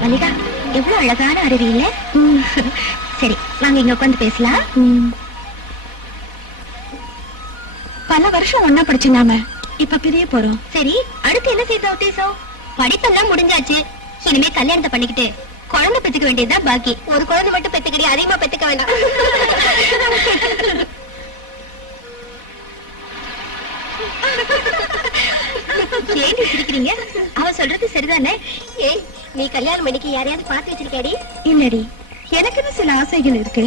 மல்லிகா, எவ்வளவு அழகான அருவி இல்ல? சரி, வாங்க இங்க உட்காந்து பேசலாம். பல வருஷம் ஒன்னா படிச்சுனாம இப்ப பிரிய போறோம். சரி, அடுத்து என்ன செய்த உத்தேசம்? படிப்பெல்லாம் முடிஞ்சாச்சு. இனிமே கல்யாணத்தை பண்ணிக்கிட்டு குழந்தை பெத்துக்க வேண்டியதுதான் பாக்கி. ஒரு குழந்தை மட்டும் பெத்துக்கடி, அதிகமா பெத்துக்க வேண்டாம். ஏன் சிரிக்கிறீங்க? அவ சொல்றது சரிதானே? ஏய், நீ கல்யாணம் பண்ணிக்க யாரையாவது பார்த்து வச்சிருக்காடி? இல்லடி, எனக்குன்னு சில ஆசைகள் இருக்கு.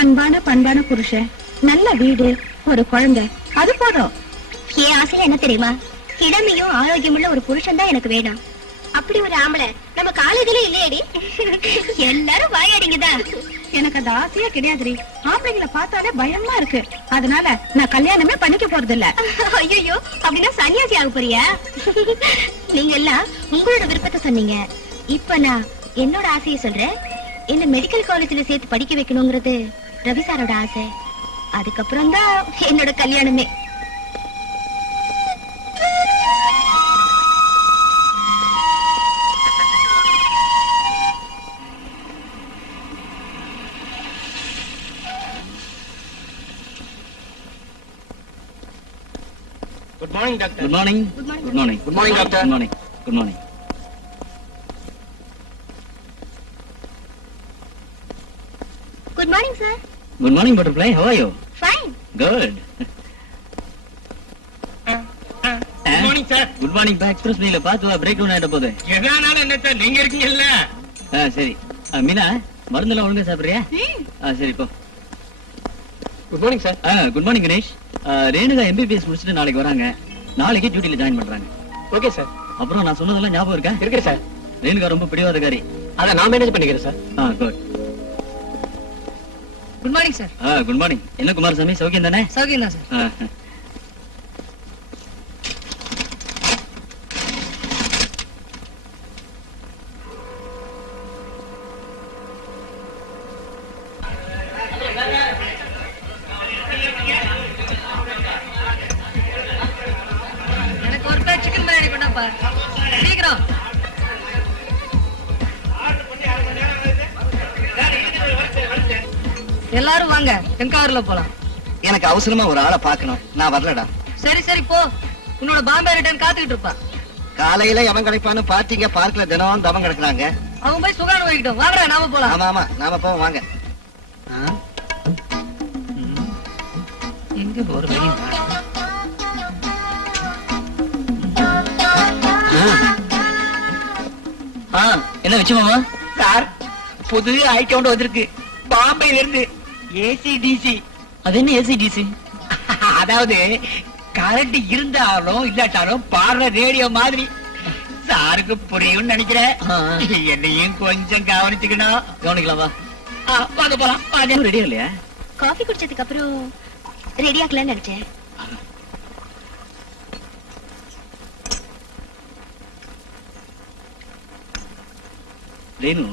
அன்பான பண்பான புருஷன், நல்ல வீடு, ஒரு குழந்தை, அது போதும். என் ஆசையில என்ன தெரியுமா? இளமையும் ஆரோக்கியமுள்ள ஒரு புருஷன் தான் எனக்கு வேணும். அப்படி ஒரு ஆம்பளை நம்ம காலேஜில இல்லையடி. எல்லாரும் வாயாடிங்கதான். எனக்கு அந்த ஆசையே கிடையாதுடி. ஆம்பளைங்களை பார்த்தாலே பயமா இருக்கு. அதனால நான் கல்யாணமே பண்ணிக்க போறது இல்ல. ஐயோ, அப்படின்னா சன்னியாசி ஆக போறியா? நீங்க எல்லாம் உங்களோட விருப்பத்தை சொன்னீங்க. இப்ப நான் என்னோட ஆசையை சொல்றேன். என்ன மெடிக்கல் காலேஜ்ல சேர்த்து படிக்க வைக்கணுங்கிறது ரவி சாரோட ஆசை. அதுக்கப்புறம் தான் என்னோட கல்யாணமே. Good morning, doctor. Good morning. Good morning. Good morning. Good morning, doctor. Good morning. Good morning. Good morning, sir. Good morning, butterfly. How are you? Fine. Good. Good morning, sir. Good morning. Express meal பார்த்து break down ஆயிட்ட போகுது. எதானாலும் என்ன sir, நீங்க இருக்கீங்கல்ல? சரி. மீனா, மருந்தெல்லாம் ஒழுங்கா சாப்பிடுறியா? சரி போ. Good morning, sir. Good morning Ganesh. Renuka MBBS முடிச்சிட்டு நாளைக்கு வராங்க. நாளைக்கு டியூட்டில ஜாயின் பண்றாங்க. Okay, sir. அப்புறம் நான் சொன்னதெல்லாம் ஞாபகம் இருக்கா? இருக்கு சார். ரேணுகா ரொம்ப பிடிவாதக்காரி. அத நான் மேனேஜ் பண்ணிக்கிறேன் sir. Good. Good morning sir. Good morning. என்ன குமாரசாமி, சௌக்கியம் தானே? சௌக்கியம் தான் சார். எனக்கு ஒரு பேர் சிக்கன் பிரியாணி கொண்டாப்பா. சீக்கிரம். எல்லாரும் வாங்க, தென்காவூர்ல போலாம். எனக்கு அவசரமா ஒரு ஆளை பாக்கணும். நான் வரலடா. சரி சரி போ. உன்னோட பாம்பே ரிட்டர்ன் காத்துக்கிட்டு இருப்பா. காலையில எவன் கிடைப்பான்னு பாத்தீங்க, பார்க்கல தினம் தவம் கிடக்குறாங்க. அவன் போய் சுகான் போய்கிட்டோம். வாங்கடா, நாம போலாம். ஆமா ஆமா, நாம போவோம் வாங்க. எங்க போறது? என்ன வச்சுமாமா? சார், புது ஐக்கவுண்ட் வந்திருக்கு பாம்பேல இருந்து. ACDC. அது என்ன ACDC? அதாவது கரண்ட் இருந்தாலும் இல்லாட்டாலும் பாடுற ரேடியோ மாதிரி. சாருக்கு புரியும் நினைக்கிறேன். என்னையும் கொஞ்சம் கவனிச்சுக்கணும். கவனிக்கலாம் வா. வாங்க போலாம். ரெடியா இல்லையா? காஃபி குடிச்சதுக்கு அப்புறம் ரெடி ஆக்கலாம்னு நினைச்சேன். ரேணு,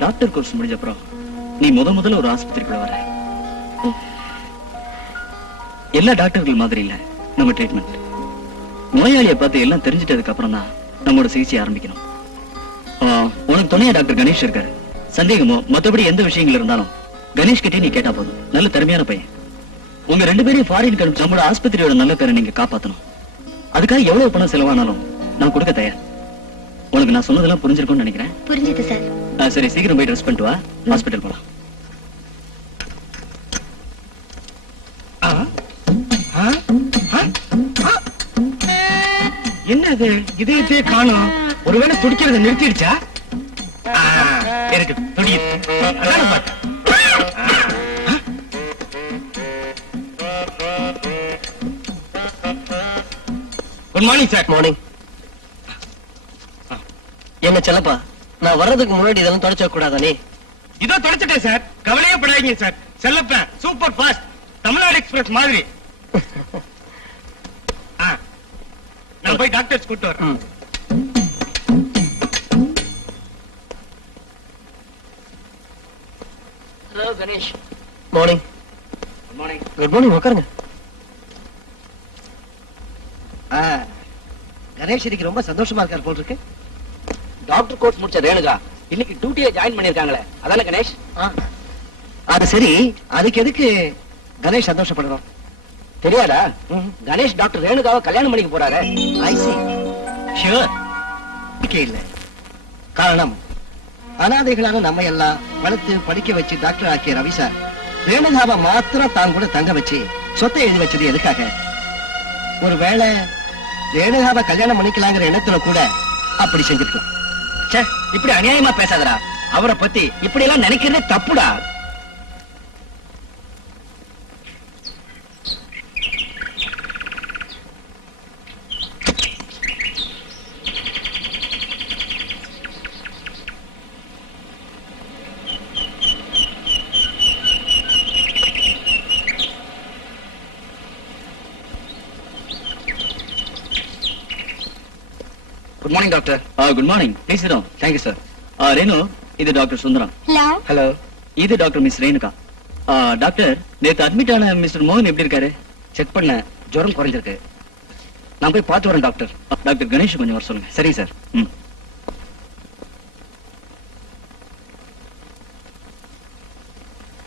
டாக்டர் கோர்ஸ் முடிஞ்ச அப்புறம் நீ முதல்ல ஒரு ஆஸ்பத்திரிக்குள்ள வர. எல்லா டாக்டர்கள் மாதிரி இல்ல நம்ம ட்ரீட்மெண்ட். நோயாளியை பார்த்து எல்லாம் தெரிஞ்சிட்டதுக்கு அப்புறம் தான் நம்மளோட சிகிச்சை ஆரம்பிக்கணும். உனக்கு துணையா டாக்டர் கணேஷ் இருக்காரு. சந்தேகமோ மத்தபடி எந்த விஷயங்கள் இருந்தாலும் கணேஷ் கிட்டே நீ கேட்டா போதும். நல்ல திறமையான பையன். உங்க 2 பேரையும் ஃபாரின் கணிச்சு நம்மளோட ஆஸ்பத்திரியோட நல்ல பேரை நீங்க காப்பாத்தணும். அதுக்காக எவ்வளவு பணம் செலவானாலும் நான் கொடுக்க தயார். உனக்கு நான் சொன்னதெல்லாம் புரிஞ்சிருக்கும்னு நினைக்கிறேன். புரிஞ்சது சார். சரி, சீக்கிரம் போய் ட்ரெஸ் பண்ணிட்டு வா. ஹாஸ்பிட்டல் போலாம். என்ன அது, இதயத்தையே காணோம். ஒருவேளை துடிக்கிறத நிறுத்திடுச்சா? எனக்கு துடியுது. அதான பார்த்தேன். Good morning sir. மார்னிங். என்ன செல்லப்பா, நான் வர்றதுக்கு முன்னாடி இதெல்லாம் தொடச்ச கூடாதானே? இதோ தொடச்சிட்டேன் சார். கவலையே படாதீங்க சார். செல்லப்பேன் சூப்பர் ஃபாஸ்ட், தமிழ்நாடு எக்ஸ்பிரஸ் மாதிரி. நான் போய் டாக்டர்ஸ் கூட்டு வரேன். Hello Ganesh. Morning. Good morning. Good morning. உட்காருங்க. கணேஷ் இன்னைக்கு ரொம்ப சந்தோஷமா இருக்கார் போல் இருக்கு. டாக்டர் கோர்ஸ் முடிச்ச ரேணுகா இன்னைக்கு டியூட்டில ஜாயின் பண்ணிருக்காங்களே, அதானே கணேஷ்? அது சரி, அதுக்கு எதுக்கு கணேஷ் சந்தோஷப்படணும்? தெரியாதா? கணேஷ் டாக்டர் ரேணுகாவை கல்யாணம் பண்ணிக்க போறாரு. ஐ சி. ஷியோர். இல்ல காரணம், அனாதைகளான நம்ம எல்லாம் வளர்த்து படிக்க வச்சு டாக்டர் ஆக்கிய ரவி சார் ரேணுகாவை மாத்திரம் தான் கூட தங்க வச்சு சொத்தை எழுதி வச்சது எதுக்காக? ஒருவேளை ரேணுகாவை கல்யாணம் பண்ணிக்கலாங்கிற எண்ணத்துல கூட அப்படி செஞ்சிருக்கலாம். ச்சே, இப்படி அநியாயமா பேசாதடா. அவரை பத்தி இப்படி எல்லாம் நினைக்கிறதே தப்புடா. Good morning doctor. Good morning. Please sit down. Thank you sir. Renu, இது டாக்டர் சுந்தரம். ஹலோ. ஹலோ. இது டாக்டர் மிஸ் ரேணுகா. டாக்டர், நேத்து அட்மிட் ஆன மிஸ்டர் மோகன் எப்படி இருக்காரு? செக் பண்ண, ஜுரம் குறைஞ்சிருக்கு. நான் போய் பார்த்து வரேன் டாக்டர். டாக்டர் கணேஷ் கொஞ்சம் வர சொல்லுங்க. சரி sir.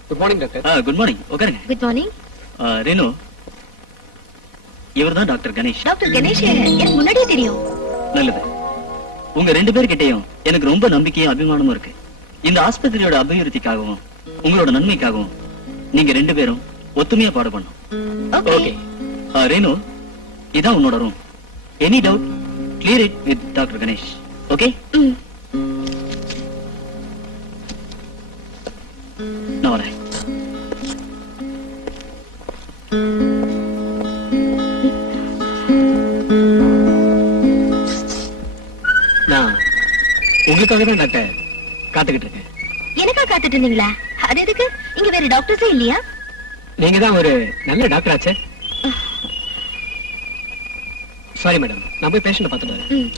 Good morning doctor. Good morning. உட்காருங்க. Good morning. ரேணு, இவர்தான் டாக்டர் கணேஷ். டாக்டர் கணேஷ் எனக்கு முன்னாடியே தெரியும். நல்லது. உங்க 2 பேர்கிட்டயும் எனக்கு ரொம்ப நம்பிக்கையும் அபிமானமும் இருக்கு. இந்த ஆஸ்பத்திரியோட அபிவிருத்திக்காகவும் உங்களோட நன்மைக்காகவும் நீங்க 2 பேரும் ஒத்துமையா பாடுபடணும். ஓகே. ரேணு, இதான் உன்னோட room. Any doubt clear it with doctor Ganesh. Okay? நான் வரேன். நான் உங்களுக்காக தான் டாக்டர் காத்துக்கிட்டு இருக்கேன். எனக்கா காத்துட்டு இருந்தீங்களா? அது எதுக்கு? இங்க வேற டாக்டர்ஸே இல்லையா? நீங்க தான் ஒரு நல்ல டாக்டர் ஆச்சே. சாரி மேடம், நான் போய் பேஷண்ட பார்த்துட்டு வரேன்.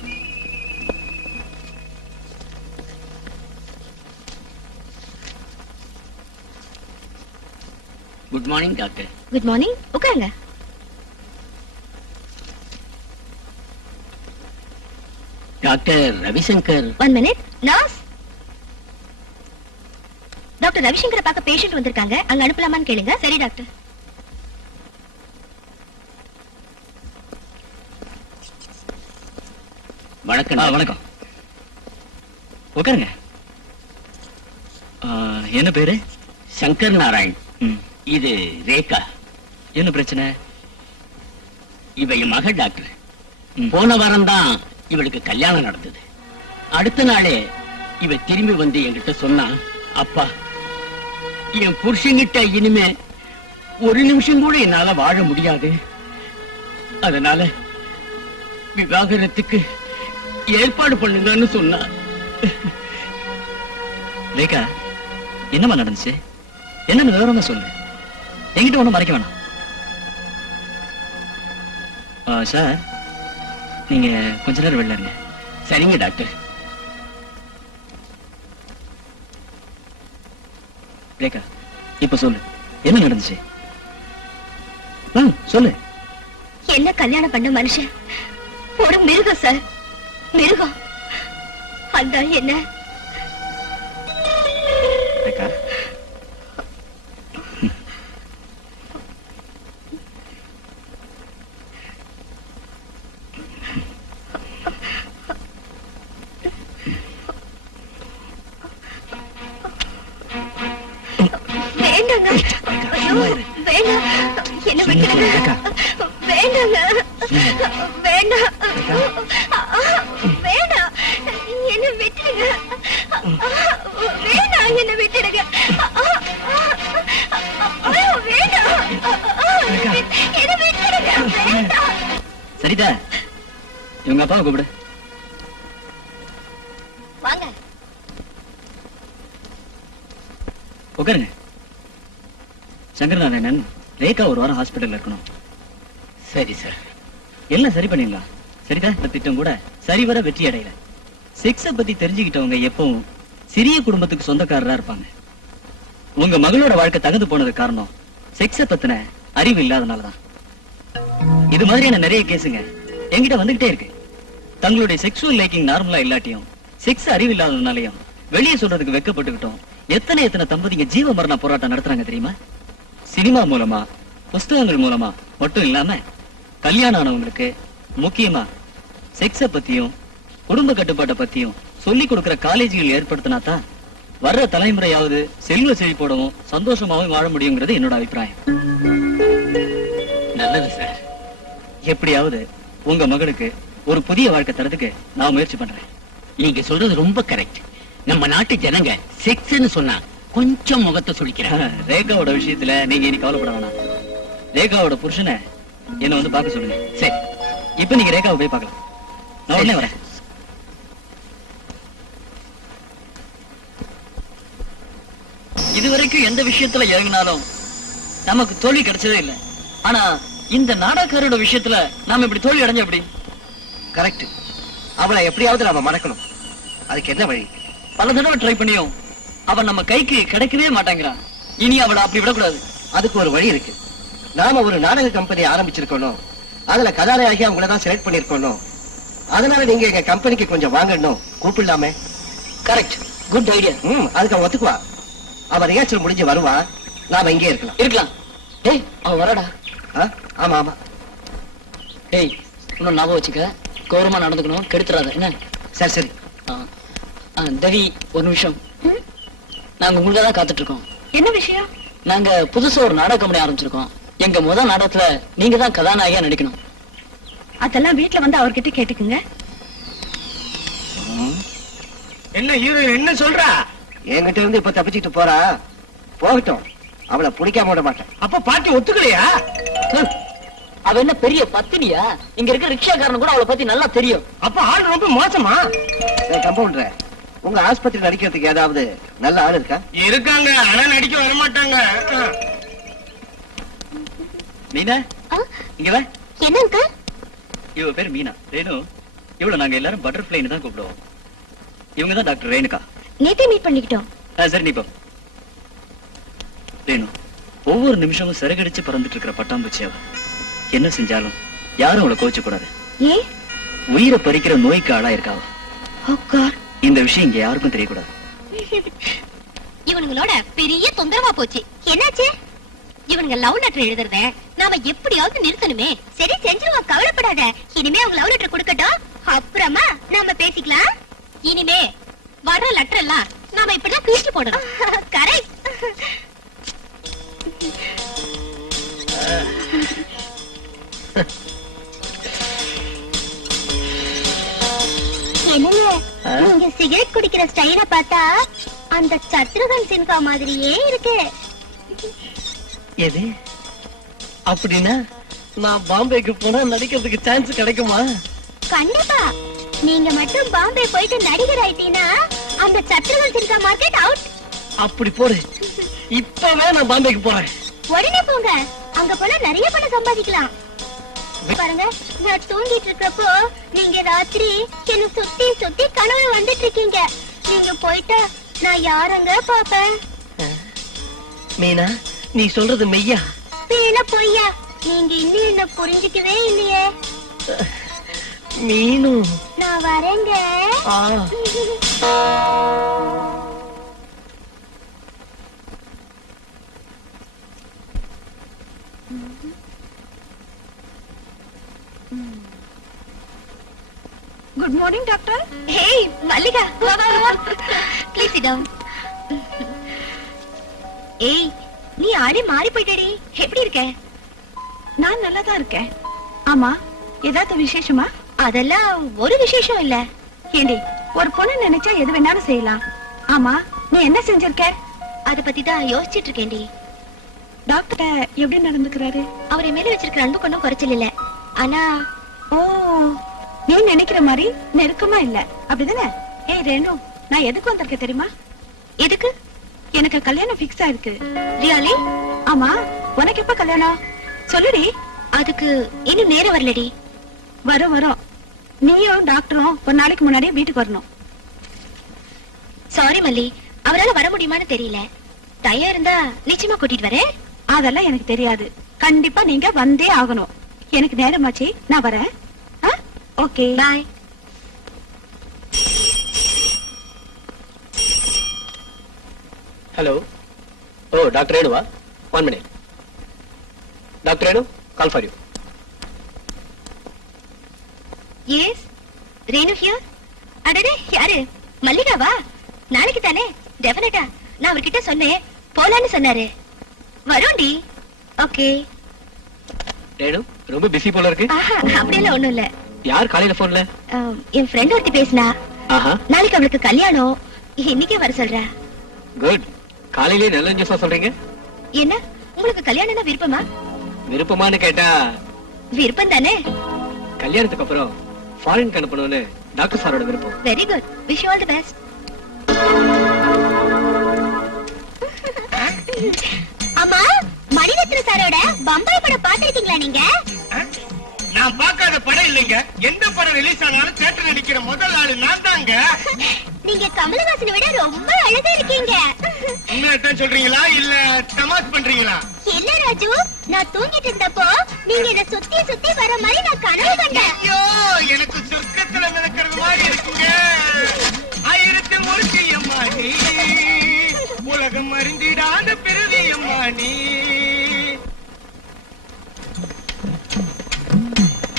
Good morning doctor. Good morning. உட்காருங்க. Doctor Ravishankar. 1 minute. Nurse. Doctor ரவிசங்கரை பார்க்க பேஷண்ட் வந்திருக்காங்க. அங்க அனுப்பலாமான்னு கேளுங்க. சரி டாக்டர். வணக்கம். வணக்கம். உட்காருங்க. என்ன பேரு? சங்கர் நாராயண். இது ரேகா. என்ன பிரச்சனை? இவ என் மகள் டாக்டர். போன வாரம் தான் இவளுக்கு கல்யாணம் நடந்தது. அடுத்த நாளே இவ திரும்பி வந்து என்கிட்ட சொன்னா, அப்பா, என் புருஷங்கிட்ட இனிமே ஒரு நிமிஷம் கூட என்னால வாழ முடியாது, அதனால விவாகரத்துக்கு ஏற்பாடு பண்ணுங்கன்னு சொன்னா. ரேகா, என்னமா நடந்துச்சு? என்னன்னு விவரமா சொல்லு. என்கிட்ட ஒண்ணும் மறைக்க வேணாம். சார், நீங்க கொஞ்ச நேரம் வெளில இருங்க. சரிங்க டாக்டர். ரேகா, இப்ப சொல்லு, என்ன நடந்துச்சு? சொல்லு. என்ன கல்யாணம் பண்ண மனுஷன் ஒரு மிருகம் சார், மிருகம். அதான் என்ன. ரேகா, வேண்டாங்க. ஐயோ, வேண்டாம். என்ன விட்டுடுங்க. வேண்டாங்க. வேண்டாம். வேண்டாம். என்ன விட்டுடுங்க. வேண்டாம். என்ன விட்டுடுங்க. வேண்டாம். என்ன விட்டுடுங்க. வேண்டாம். சரிதா, இவங்க அப்பாவை கூப்பிடு. வாங்க. உட்காருங்க. சங்கர் நாராயணன், ரேகா ஒரு வாரம் ஹாஸ்பிட்டல்ல இருக்கணும். சரி சார். எல்லாம் சரி பண்ணிடலாம். சரிதா, இந்த திட்டம் கூட சரிவர வெற்றி அடையல. செக்ஸ பத்தி தெரிஞ்சுக்கிட்டவங்க எப்பவும் சிறிய குடும்பத்துக்கு சொந்தக்காரரா இருப்பாங்க. உங்க மகளோட வாழ்க்கை தகுந்து போனது காரணம் செக்ஸ பத்தின அறிவு இல்லாதனாலதான். இது மாதிரியான நிறைய கேஸுங்க என்கிட்ட வந்துகிட்டே இருக்கு. தங்களுடைய செக்ஸுவல் லைக்கிங் நார்மலா இல்லாட்டியும் செக்ஸ் அறிவில்லாததுனாலயும் வெளியே சொல்றதுக்கு வெக்கப்பட்டுக்கிட்டோம் எத்தனை தம்பதிங்க ஜீவ மரண போராட்டம் நடத்துறாங்க தெரியுமா? சினிமா மூலமா புஸ்தகங்கள் மூலமா மட்டும் இல்லாம கல்யாணம் ஆனவங்களுக்கு முக்கியமா செக்ஸ பத்தியும் குடும்ப கட்டுப்பாட்டை பத்தியும் சொல்லி கொடுக்கிற காலேஜ்கள் ஏற்படுத்தினாதான் வர்ற தலைமுறையாவது செல்வ செழிப்போடவும் சந்தோஷமாவும் வாழ முடியுங்கிறது என்னோட அபிப்பிராயம். நல்லது சார். எப்படியாவது உங்க மகனுக்கு ஒரு புதிய வாழ்க்கை தரதுக்கு நான் முயற்சி பண்றேன். நீங்க சொல்றது ரொம்ப கரெக்ட். நம்ம நாட்டு ஜனங்க செக்ஸ்னு சொன்னா கொஞ்சம் முகத்தை சுளிக்கிறாங்க. ரேகாவோட விஷயத்துல நீங்க இனி கவலைப்பட வேணாம். ரேகாவோட புருஷனை என்ன வந்து பார்க்க சொல்லுங்க. சரி, இப்ப நீங்க ரேகாவை போய் பார்க்கலாம். நான் உடனே வரேன். இதுவரைக்கும் எந்த விஷயத்துல இறங்கினாலும் நமக்கு தோல்வி கிடைச்சதே இல்லை. ஆனா இந்த நாடகக்காரோட விஷயத்துல நாம இப்படி தோல்வி அடைஞ்ச எப்படி? கரெக்ட். அவளை எப்படியாவது நாம மறக்கணும். அதுக்கு என்ன வழி? பல தடவை ட்ரை பண்ணியும் அவன் நம்ம கைக்கு கிடைக்கவே மாட்டாங்கிறான். இனி அவளை அப்படி விடக்கூடாது. அதுக்கு ஒரு வழி இருக்கு. நாம ஒரு நாடக கம்பெனி ஆரம்பிச்சிருக்கணும். அதுல கதாநாயகி அவங்கள தான் செலக்ட் பண்ணிருக்கணும். அதனால நீங்க எங்க கம்பெனிக்கு கொஞ்சம் வாங்கணும். கூப்பிடலாமே? Correct, good idea. அதுக்கு அவன் ஒத்துக்குவா. அவன் ரிஹர்சல் முடிஞ்சு வருவா. நாம இங்கே இருக்கலாம். டேய், அவன் வரடா. ஆமா ஆமா. டேய், இன்னும் ஞாபகம் வச்சுக்க, கௌரவமா நடந்துக்கணும், கெடுத்துறாத என்ன? சரி சரி. தேவி, ஒரு நிமிஷம். நாங்க உங்களுக்காக தான் காத்துட்டு இருக்கோம். என்ன விஷயம்? நாங்க புதுசா ஒரு நாடக கம்பெனி ஆரம்பிச்சிருக்கோம். எங்க முதல் நாடகத்துல நீங்க தான் கதாநாயகியா நடிக்கணும். அதெல்லாம் வீட்டுல வந்து அவர்கிட்ட கேட்டுக்குங்க. என்ன ஹீரோயின் என்ன சொல்றா? என்கிட்ட இருந்து இப்ப தப்பிச்சுட்டு போறா. போகட்டும், அவளை பிடிக்காம விட மாட்டேன். அப்ப பாட்டி ஒத்துக்கலையா? அவ என்ன பெரிய பத்தினியா? இங்க இருக்க ரிக்ஷாக்காரன் கூட அவளை பத்தி நல்லா தெரியும். அப்ப ஆள் ரொம்ப மோசமா? கம்பவுண்டர், உங்க ஆஸ்பத்திரி நடிக்கிறதுக்கு ஏதாவது நல்ல ஆள் இருக்கா? இருக்காங்க, ஆனா நடிக்க வர மாட்டாங்க. மீனா, இங்க வா. என்ன அங்கிள்? இவ பேரு மீனா. ரேணு, இவ்வளவு நாங்க எல்லாரும் பட்டர்ஃபிளைன்னு தான் கூப்பிடுவோம். இவங்க தான் டாக்டர் ரேணுகா. நேத்தே மீட் பண்ணிக்கிட்டோம். சரி, நீ போ. ரேணு, ஒவ்வொரு நிமிஷமும் சிறகடிச்சு பறந்துட்டு இருக்கிற பட்டாம்பூச்சி அவ. என்ன செஞ்சாலும் யாரும் அவளை கோச்ச கூடாது. ஏன்? உயிரை பறிக்கிற நோய்க்கு ஆளா இருக்காவ. Oh God. இந்த விஷயம் இங்க யாருக்கும் தெரியக்கூடாது. இவனுங்களோட பெரிய தொந்தரவா போச்சு. என்னாச்சு? இவனுங்க லவ் லெட்டர் எழுதுறத நாம எப்படியாவது நிறுத்தணுமே. சரி, செஞ்சிருவோம், கவலைப்படாத. இனிமே அவங்க லவ் லெட்டர் கொடுக்கட்டும், அப்புறமா நாம பேசிக்கலாம். இனிமே வர லெட்டர் எல்லாம் நாம இப்படிதான் கிழிச்சு போடணும். கரெக்ட். என்னங்க, நீங்க சிகரெட் குடிக்கிற ஸ்டைல பார்த்தா அந்த சத்ருகன் சின்ஹா மாதிரியே இருக்கு. எது? அப்படின்னா நான் பாம்பேக்கு போனா நடிக்கிறதுக்கு சான்ஸ் கிடைக்குமா? கண்டிப்பா. நீங்க மட்டும் பாம்பே போயிட்டு நடிகர் ஆயிட்டீங்கன்னா அந்த சத்ருகன் சின்ஹா மார்க்கெட் அவுட். அப்படி போடு. இப்பவே நான் பாம்பேக்கு போறேன். உடனே போங்க. அங்க போனா நிறைய பணம் சம்பாதிக்கலாம். பாருங்க, நான் தூங்கிட்டு இருக்கப்போ நீங்க ராத்திரி என்ன சுத்தி சுத்தி கனவு வந்துட்டு இருக்கீங்க. நீங்க போயிட்டா நான் யாரங்க பாப்பேன்? மீனா, நீ சொல்றது மெய்யா? பின்ன பொய்யா? நீங்க இன்னும் என்ன புரிஞ்சுக்கவே இல்லையே. மீனு, நான் வரேங்க. Good morning doctor. Hey, Mallika, வா வா வா. Please sit down. ஏய், நீ ஆளே மாறி போயிட்டடி. எப்படி இருக்க? நான் நல்லா தான் இருக்கேன். ஆமா, ஏதாவது விசேஷமா? அதெல்லாம் ஒரு விசேஷம் இல்ல. ஏண்டி, ஒரு பொண்ணு நினைச்சா எது வேணாலும் செய்யலாம். ஆமா, நீ என்ன செஞ்சிருக்க? அத பத்தி தான் யோசிச்சுட்டு இருக்கேன்டி. டாக்டர் எப்படி நடந்துக்கிறாரு? அவர் மேல வச்சிருக்கிற அன்பு கொண்டும் குறைச்சல் இல்ல. ஆனா ஓ, நீ நினைக்கிற மாதிரி நெருக்கமா இல்ல, அப்படிதானே? ஏய் ரேணு, நான் எதுக்கு வந்திருக்கேன் தெரியுமா? எதுக்கு? எனக்கு கல்யாணம் ஃபிக்ஸ் ஆயிருக்கு. ரியாலி? ஆமா, உனக்கு எப்ப கல்யாணம்? சொல்லுடி. அதுக்கு இன்னும் நேரம் வரலடி. வரும் வரும். நீயும் டாக்டரும் ஒரு நாளைக்கு முன்னாடியே வீட்டுக்கு வரணும். சாரி மல்லி, அவரால வர முடியுமான்னு தெரியல. தயா இருந்தா நிச்சயமா கூட்டிட்டு வரேன். அதெல்லாம் எனக்கு தெரியாது. கண்டிப்பா நீங்க வந்தே ஆகணும். எனக்கு நேரமாச்சு, நான் வரேன். Okay, bye. ஹலோ. ஓ டாக்டர் ரேணுவா, 1 minute. Doctor Renu, call for you. Yes Renu here. அடடே யாரு? மல்லிகாவா? நாளைக்கு தானே? டெஃபினட்டா. நான் அவர்கிட்ட சொன்னேன், போலான்னு சொன்னாரு. வரோண்டி. ஓகே. ரேணு ரொம்ப பிஸி போல இருக்கு. அப்படியெல்லாம் ஒண்ணும் இல்ல. யார் காலையில போன்ல? என் ஃப்ரெண்ட் ஒருத்தி பேசினா. ஆஹா. நாளைக்கு அவளுக்கு கல்யாணம், இன்னைக்கே வர சொல்றா. குட். காலையிலே நல்ல நியூஸா சொல்றீங்க. என்ன உங்களுக்கு கல்யாணம்னா விருப்பமா? விருப்பமானு கேட்டா விருப்பம் தானே. கல்யாணத்துக்கு அப்புறம் ஃபாரின் அனுப்பணும்னு டாக்டர் சாரோட விருப்பம். Very good. Wish you all the best. அம்மா, மணிரத்ன சாரோட பம்பாய் படம் பாத்திருக்கீங்களா நீங்க? நான் பார்க்காத படம் இல்லைங்க. எந்த படம் ரிலீஸ் ஆனாலும் தியேட்டர் நடிக்கிற முதல் ஆளு நான் தாங்க. நீங்க கமலஹாசனை விட ரொம்ப அழகா இருக்கீங்க. உண்மையத்தான் சொல்றீங்களா இல்ல தமாஷ் பண்றீங்களா? இல்ல ராஜு, நான் தூங்கிட்டு இருந்தப்போ நீங்க என்ன சுத்தி சுத்தி வர மாதிரி நான் கனவு கண்டேன். ஐயோ, எனக்கு சொர்க்கத்துல நடக்கிறது மாதிரி இருக்குங்க. 1000 முழுக்கியம்மா நீ, உலகம் அறிந்திடாத பிறவியம்மா நீ.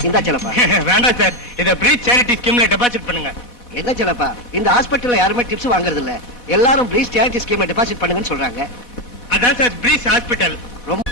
இந்த செலப்பா. வேண்டாம் சார், இத ப்ரீ சேரிட்டி ஸ்கீம்ல டெபாசிட் பண்ணுங்க. என்ன செலப்பா, இந்த ஹாஸ்பிட்டல்ல யாருமே டிப்ஸ் வாங்குறது இல்ல. எல்லாரும் ப்ரீஸ் சேரிட்டி ஸ்கீம்ல டெபாசிட் பண்ணுங்கன்னு சொல்றாங்க. அதான் சார் ப்ரீஸ் ஹாஸ்பிட்டல். ரொம்ப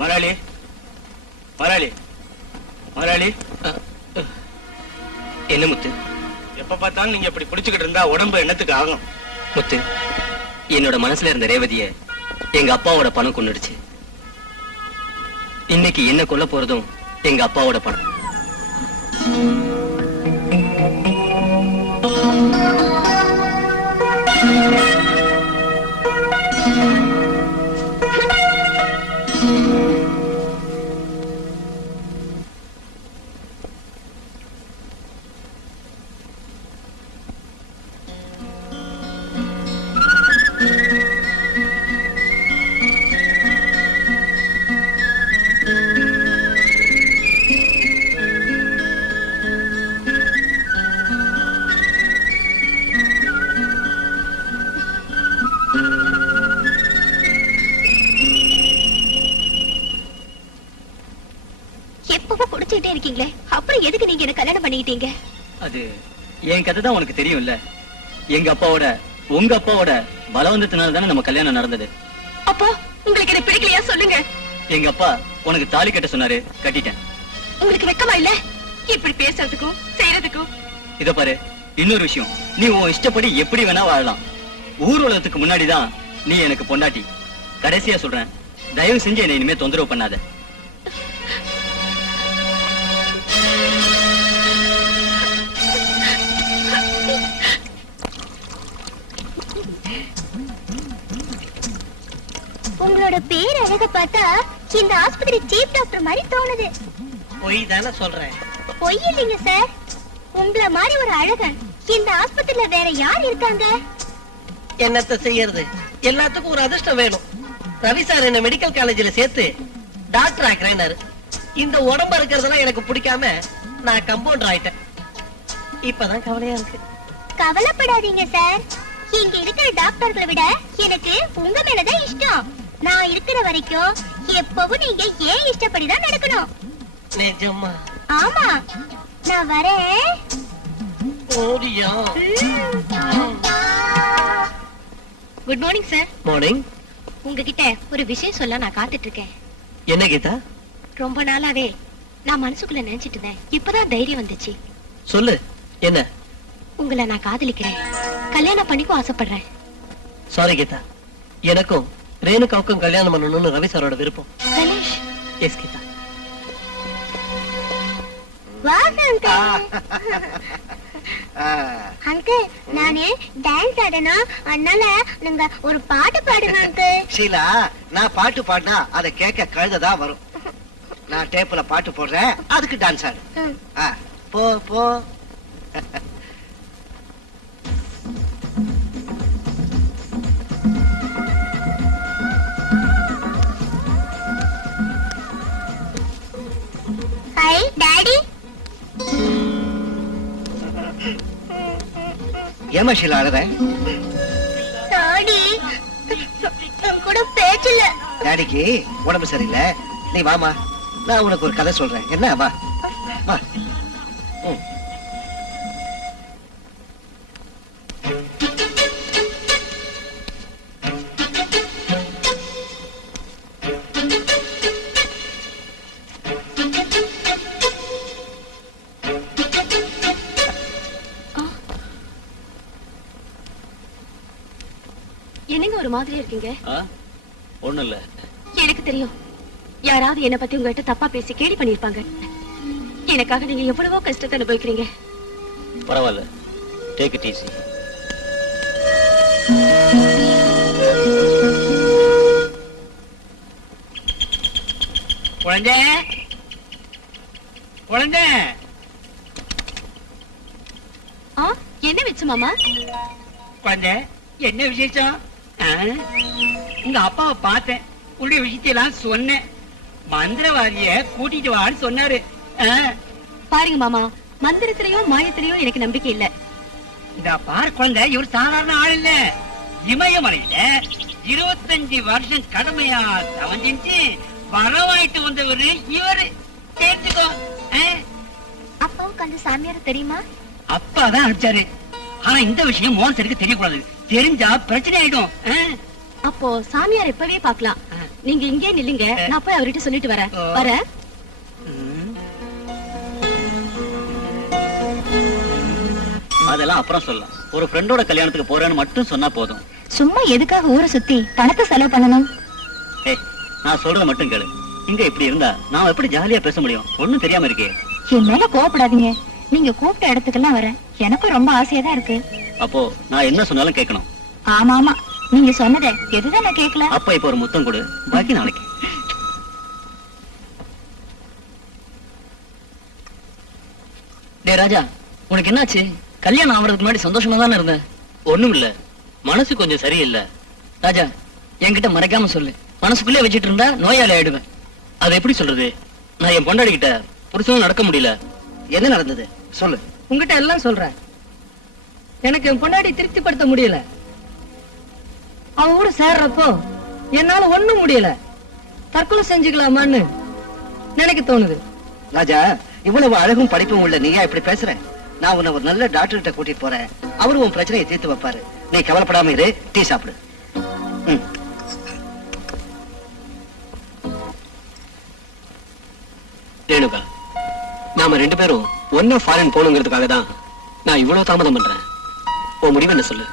மராளி, மராளி, மராளி. என்ன முத்து? எப்ப பார்த்தாலும் நீங்க இப்படி பிடிச்சுக்கிட்டு இருந்தா உடம்பு என்னத்துக்கு ஆகும்? முத்து, என்னோட மனசுல இருந்த ரேவதிய எங்க அப்பாவோட பணம் கொன்னுடுச்சு. இன்னைக்கு என்ன கொல்ல போறதும் எங்க அப்பாவோட பணம். எப்பவும் குடிச்சிட்டே இருக்கீங்களே, அப்புறம் எதுக்கு நீங்க என்ன கல்யாணம் பண்ணிக்கிட்டீங்க? அது என் கதை தான் உனக்கு தெரியும்ல. எங்க அப்பாவோட உங்க அப்பாவோட பலவந்தத்தினால தானே நம்ம கல்யாணம் நடந்தது. அப்போ உங்களுக்கு என்ன பிடிக்கலையா சொல்லுங்க. எங்க அப்பா உனக்கு தாலி கட்ட சொன்னாரு, கட்டிட்டேன். உங்களுக்கு வெக்கமா இல்ல இப்படி பேசுறதுக்கும் செய்யறதுக்கும்? இத பாரு, இன்னொரு விஷயம், நீ உன் இஷ்டப்படி எப்படி வேணா வாழலாம். ஊர் உலகத்துக்கு முன்னாடிதான் நீ எனக்கு பொண்டாட்டி. கடைசியா சொல்றேன், தயவு செஞ்சு என்னை இனிமே தொந்தரவு பண்ணாத. உங்களோட பேர் அழக பார்த்தா இந்த ஆஸ்பத்திரி சீஃப் டாக்டர் மாதிரி தோணுது. பொய் தானே சொல்றேன். பொய் இல்லைங்க சார், உங்களை மாதிரி ஒரு அழகன் இந்த ஆஸ்பத்திரியில வேற யார் இருக்காங்க? என்னத்த செய்யறது, எல்லாத்துக்கும் ஒரு அதிர்ஷ்டம் வேணும். ரவி சார் என்ன மெடிக்கல் காலேஜ்ல சேர்த்து டாக்டர் ஆக்குறேன்னாரு. இந்த உடம்பு இருக்கிறதெல்லாம் எனக்கு பிடிக்காம நான் கம்பவுண்டர் ஆயிட்டேன். இப்பதான் கவலையா இருக்கு. கவலைப்படாதீங்க சார், இங்க இருக்கிற டாக்டர்களை விட எனக்கு உங்க மேலதான் இஷ்டம். நான் இருக்கிற வரைக்கும் எப்பவும் நீங்க ஏன் இஷ்டப்படிதான் நடக்கணும். நிஜமா? ஆமா, நான் வரேன். ஓடியா? Good morning sir. மார்னிங். உங்ககிட்ட ஒரு விஷயம் சொல்ல நான் காத்துட்டு இருக்கேன். என்ன கீதா? ரொம்ப நாளாவே நான் மனசுக்குள்ள நினைச்சிட்டு இருந்தேன், இப்பதான் தைரியம் வந்துச்சு. சொல்லு, என்ன? உங்களை நான் காதலிக்கிறேன், கல்யாணம் பண்ணிக்கும் ஆசைப்படுறேன். சாரி கீதா, எனக்கும் ரேணுகாவுக்கும் கல்யாணம் பண்ணணும்னு ரவி சாரோட விருப்பம். கணேஷ். எஸ் கீதா. அங்கிள், நானு டான்ஸ் ஆடணும், அதனால நீங்க ஒரு பாட்டு பாடுங்க அங்கிள். ஷீலா, நான் பாட்டு பாடினா அதை கேட்க கழுததான் வரும். நான் டேப்ல பாட்டு போடுறேன், அதுக்கு டான்ஸ் ஆடு. ஆ, போ போ. High daddy. ஏமா ஷீலா அழுற? டாடி உன் கூட பேச்சல. டாடிக்கு உடம்பு சரியில்லை, நீ வாமா, நான் உனக்கு ஒரு கதை சொல்றேன். என்ன வா வா. ம். என்னங்க ஒரு மாதிரியா இருக்கீங்க? ஒண்ணும் இல்ல. எனக்கு தெரியும், யாராவது என்ன பத்தி உங்ககிட்ட தப்பா பேசி கேலி பண்ணிருப்பாங்க. எனக்காக நீங்க எவ்வளவோ கஷ்டத்தை அனுபவிக்கிறீங்க. பரவாயில்ல, டேக் இட் ஈஸி. குழந்தை குழந்தை, என்ன வச்சு மாமா? குழந்தை என்ன விசேஷம்? உங்க அப்பாவை பார்த்தேன், உடைய விஷயத்தையெல்லாம் சொன்னேன். மந்திரவாதிய கூட்டிட்டு வான்னு சொன்னாரு. பாருங்க மாமா, மந்திரத்திலையும் மாயத்திலையும் எனக்கு நம்பிக்கை இல்ல. இந்த பாரு குழந்தை, இவர் சாதாரண ஆள் இல்ல. இமயமலையில 25 வருஷம் கடமையா தவம் செஞ்சு வரவாயிட்டு வந்தவரு இவரு. கேட்டுக்கோ. அப்பாவுக்கு அந்த சாமியார் தெரியுமா? அப்பாதான் அடிச்சாரு. ஆனா இந்த விஷயம் மோகன்சருக்கு தெரியக்கூடாது. தெரிஞ்சா பிரச்சனை ஆயிடும். அப்போ சாமியார் எப்பவே பாக்கலாம். நீங்க இங்கே நில்லுங்க, நான் போய் அவர்கிட்ட சொல்லிட்டு வரேன். வரேன். அதெல்லாம் அப்புறம் சொல்லலாம். ஒரு ஃப்ரெண்டோட கல்யாணத்துக்கு போறேன்னு மட்டும் சொன்னா போதும். சும்மா எதுக்காக ஊரை சுத்தி பணத்தை செலவு பண்ணணும்? ஏய், நான் சொல்றத மட்டும் கேளு. இங்க இப்படி இருந்தா நான் எப்படி ஜாலியா பேச முடியும்? ஒண்ணும் தெரியாம இருக்கே. என் மேல கோவப்படாதீங்க. நீங்க கூப்பிட்ட இடத்துக்கெல்லாம் வரேன். எனக்கும் ரொம்ப ஆசையா தான் இருக்கு. அப்போ நான் என்ன சொன்னாலும் கேட்கணும். ஆமா ஆமா, நீங்க சொன்னதை எதுதான் நான் கேட்கல. அப்ப இப்ப ஒரு முத்தம் கொடு, பாக்கி நாளைக்கு. டேய் ராஜா, உனக்கு என்னாச்சு? கல்யாணம் ஆவறதுக்கு முன்னாடி சந்தோஷமா தானே இருந்த? ஒண்ணும் இல்ல, மனசு கொஞ்சம் சரியில்லை. ராஜா, என்கிட்ட மறைக்காம சொல்லு. மனசுக்குள்ளே வச்சிட்டு இருந்தா நோயாளி ஆயிடுவேன். அது எப்படி சொல்றது? நான் என் பொண்டாடிக்கிட்ட புருஷனும் நடக்க முடியல. என்ன நடந்தது சொல்லு. உங்ககிட்ட எல்லாம் சொல்றேன். எனக்கு என் பொண்டாடி திருப்திப்படுத்த முடியல. அவ கூட சேர்றப்போ என்னால ஒண்ணும் முடியல. தற்கொலை செஞ்சுக்கலாமான்னு நினைக்க தோணுது. ராஜா, இவ்வளவு அழகும் படிப்பும் உள்ள நீயா இப்படி பேசுற? நான் உன்னை ஒரு நல்ல டாக்டர் கிட்ட கூட்டிட்டு போறேன். அவரு உன் பிரச்சனையை தீர்த்து வைப்பாரு. நீ கவலைப்படாம இரு, டீ சாப்பிடு. ரேணுகா, நாம 2 பேரும் ஒன்னா ஃபாரின் போகணுங்கிறதுக்காக தான் நான் இவ்வளவு தாமதம் பண்றேன். உன் முடிவு என்ன சொல்லு.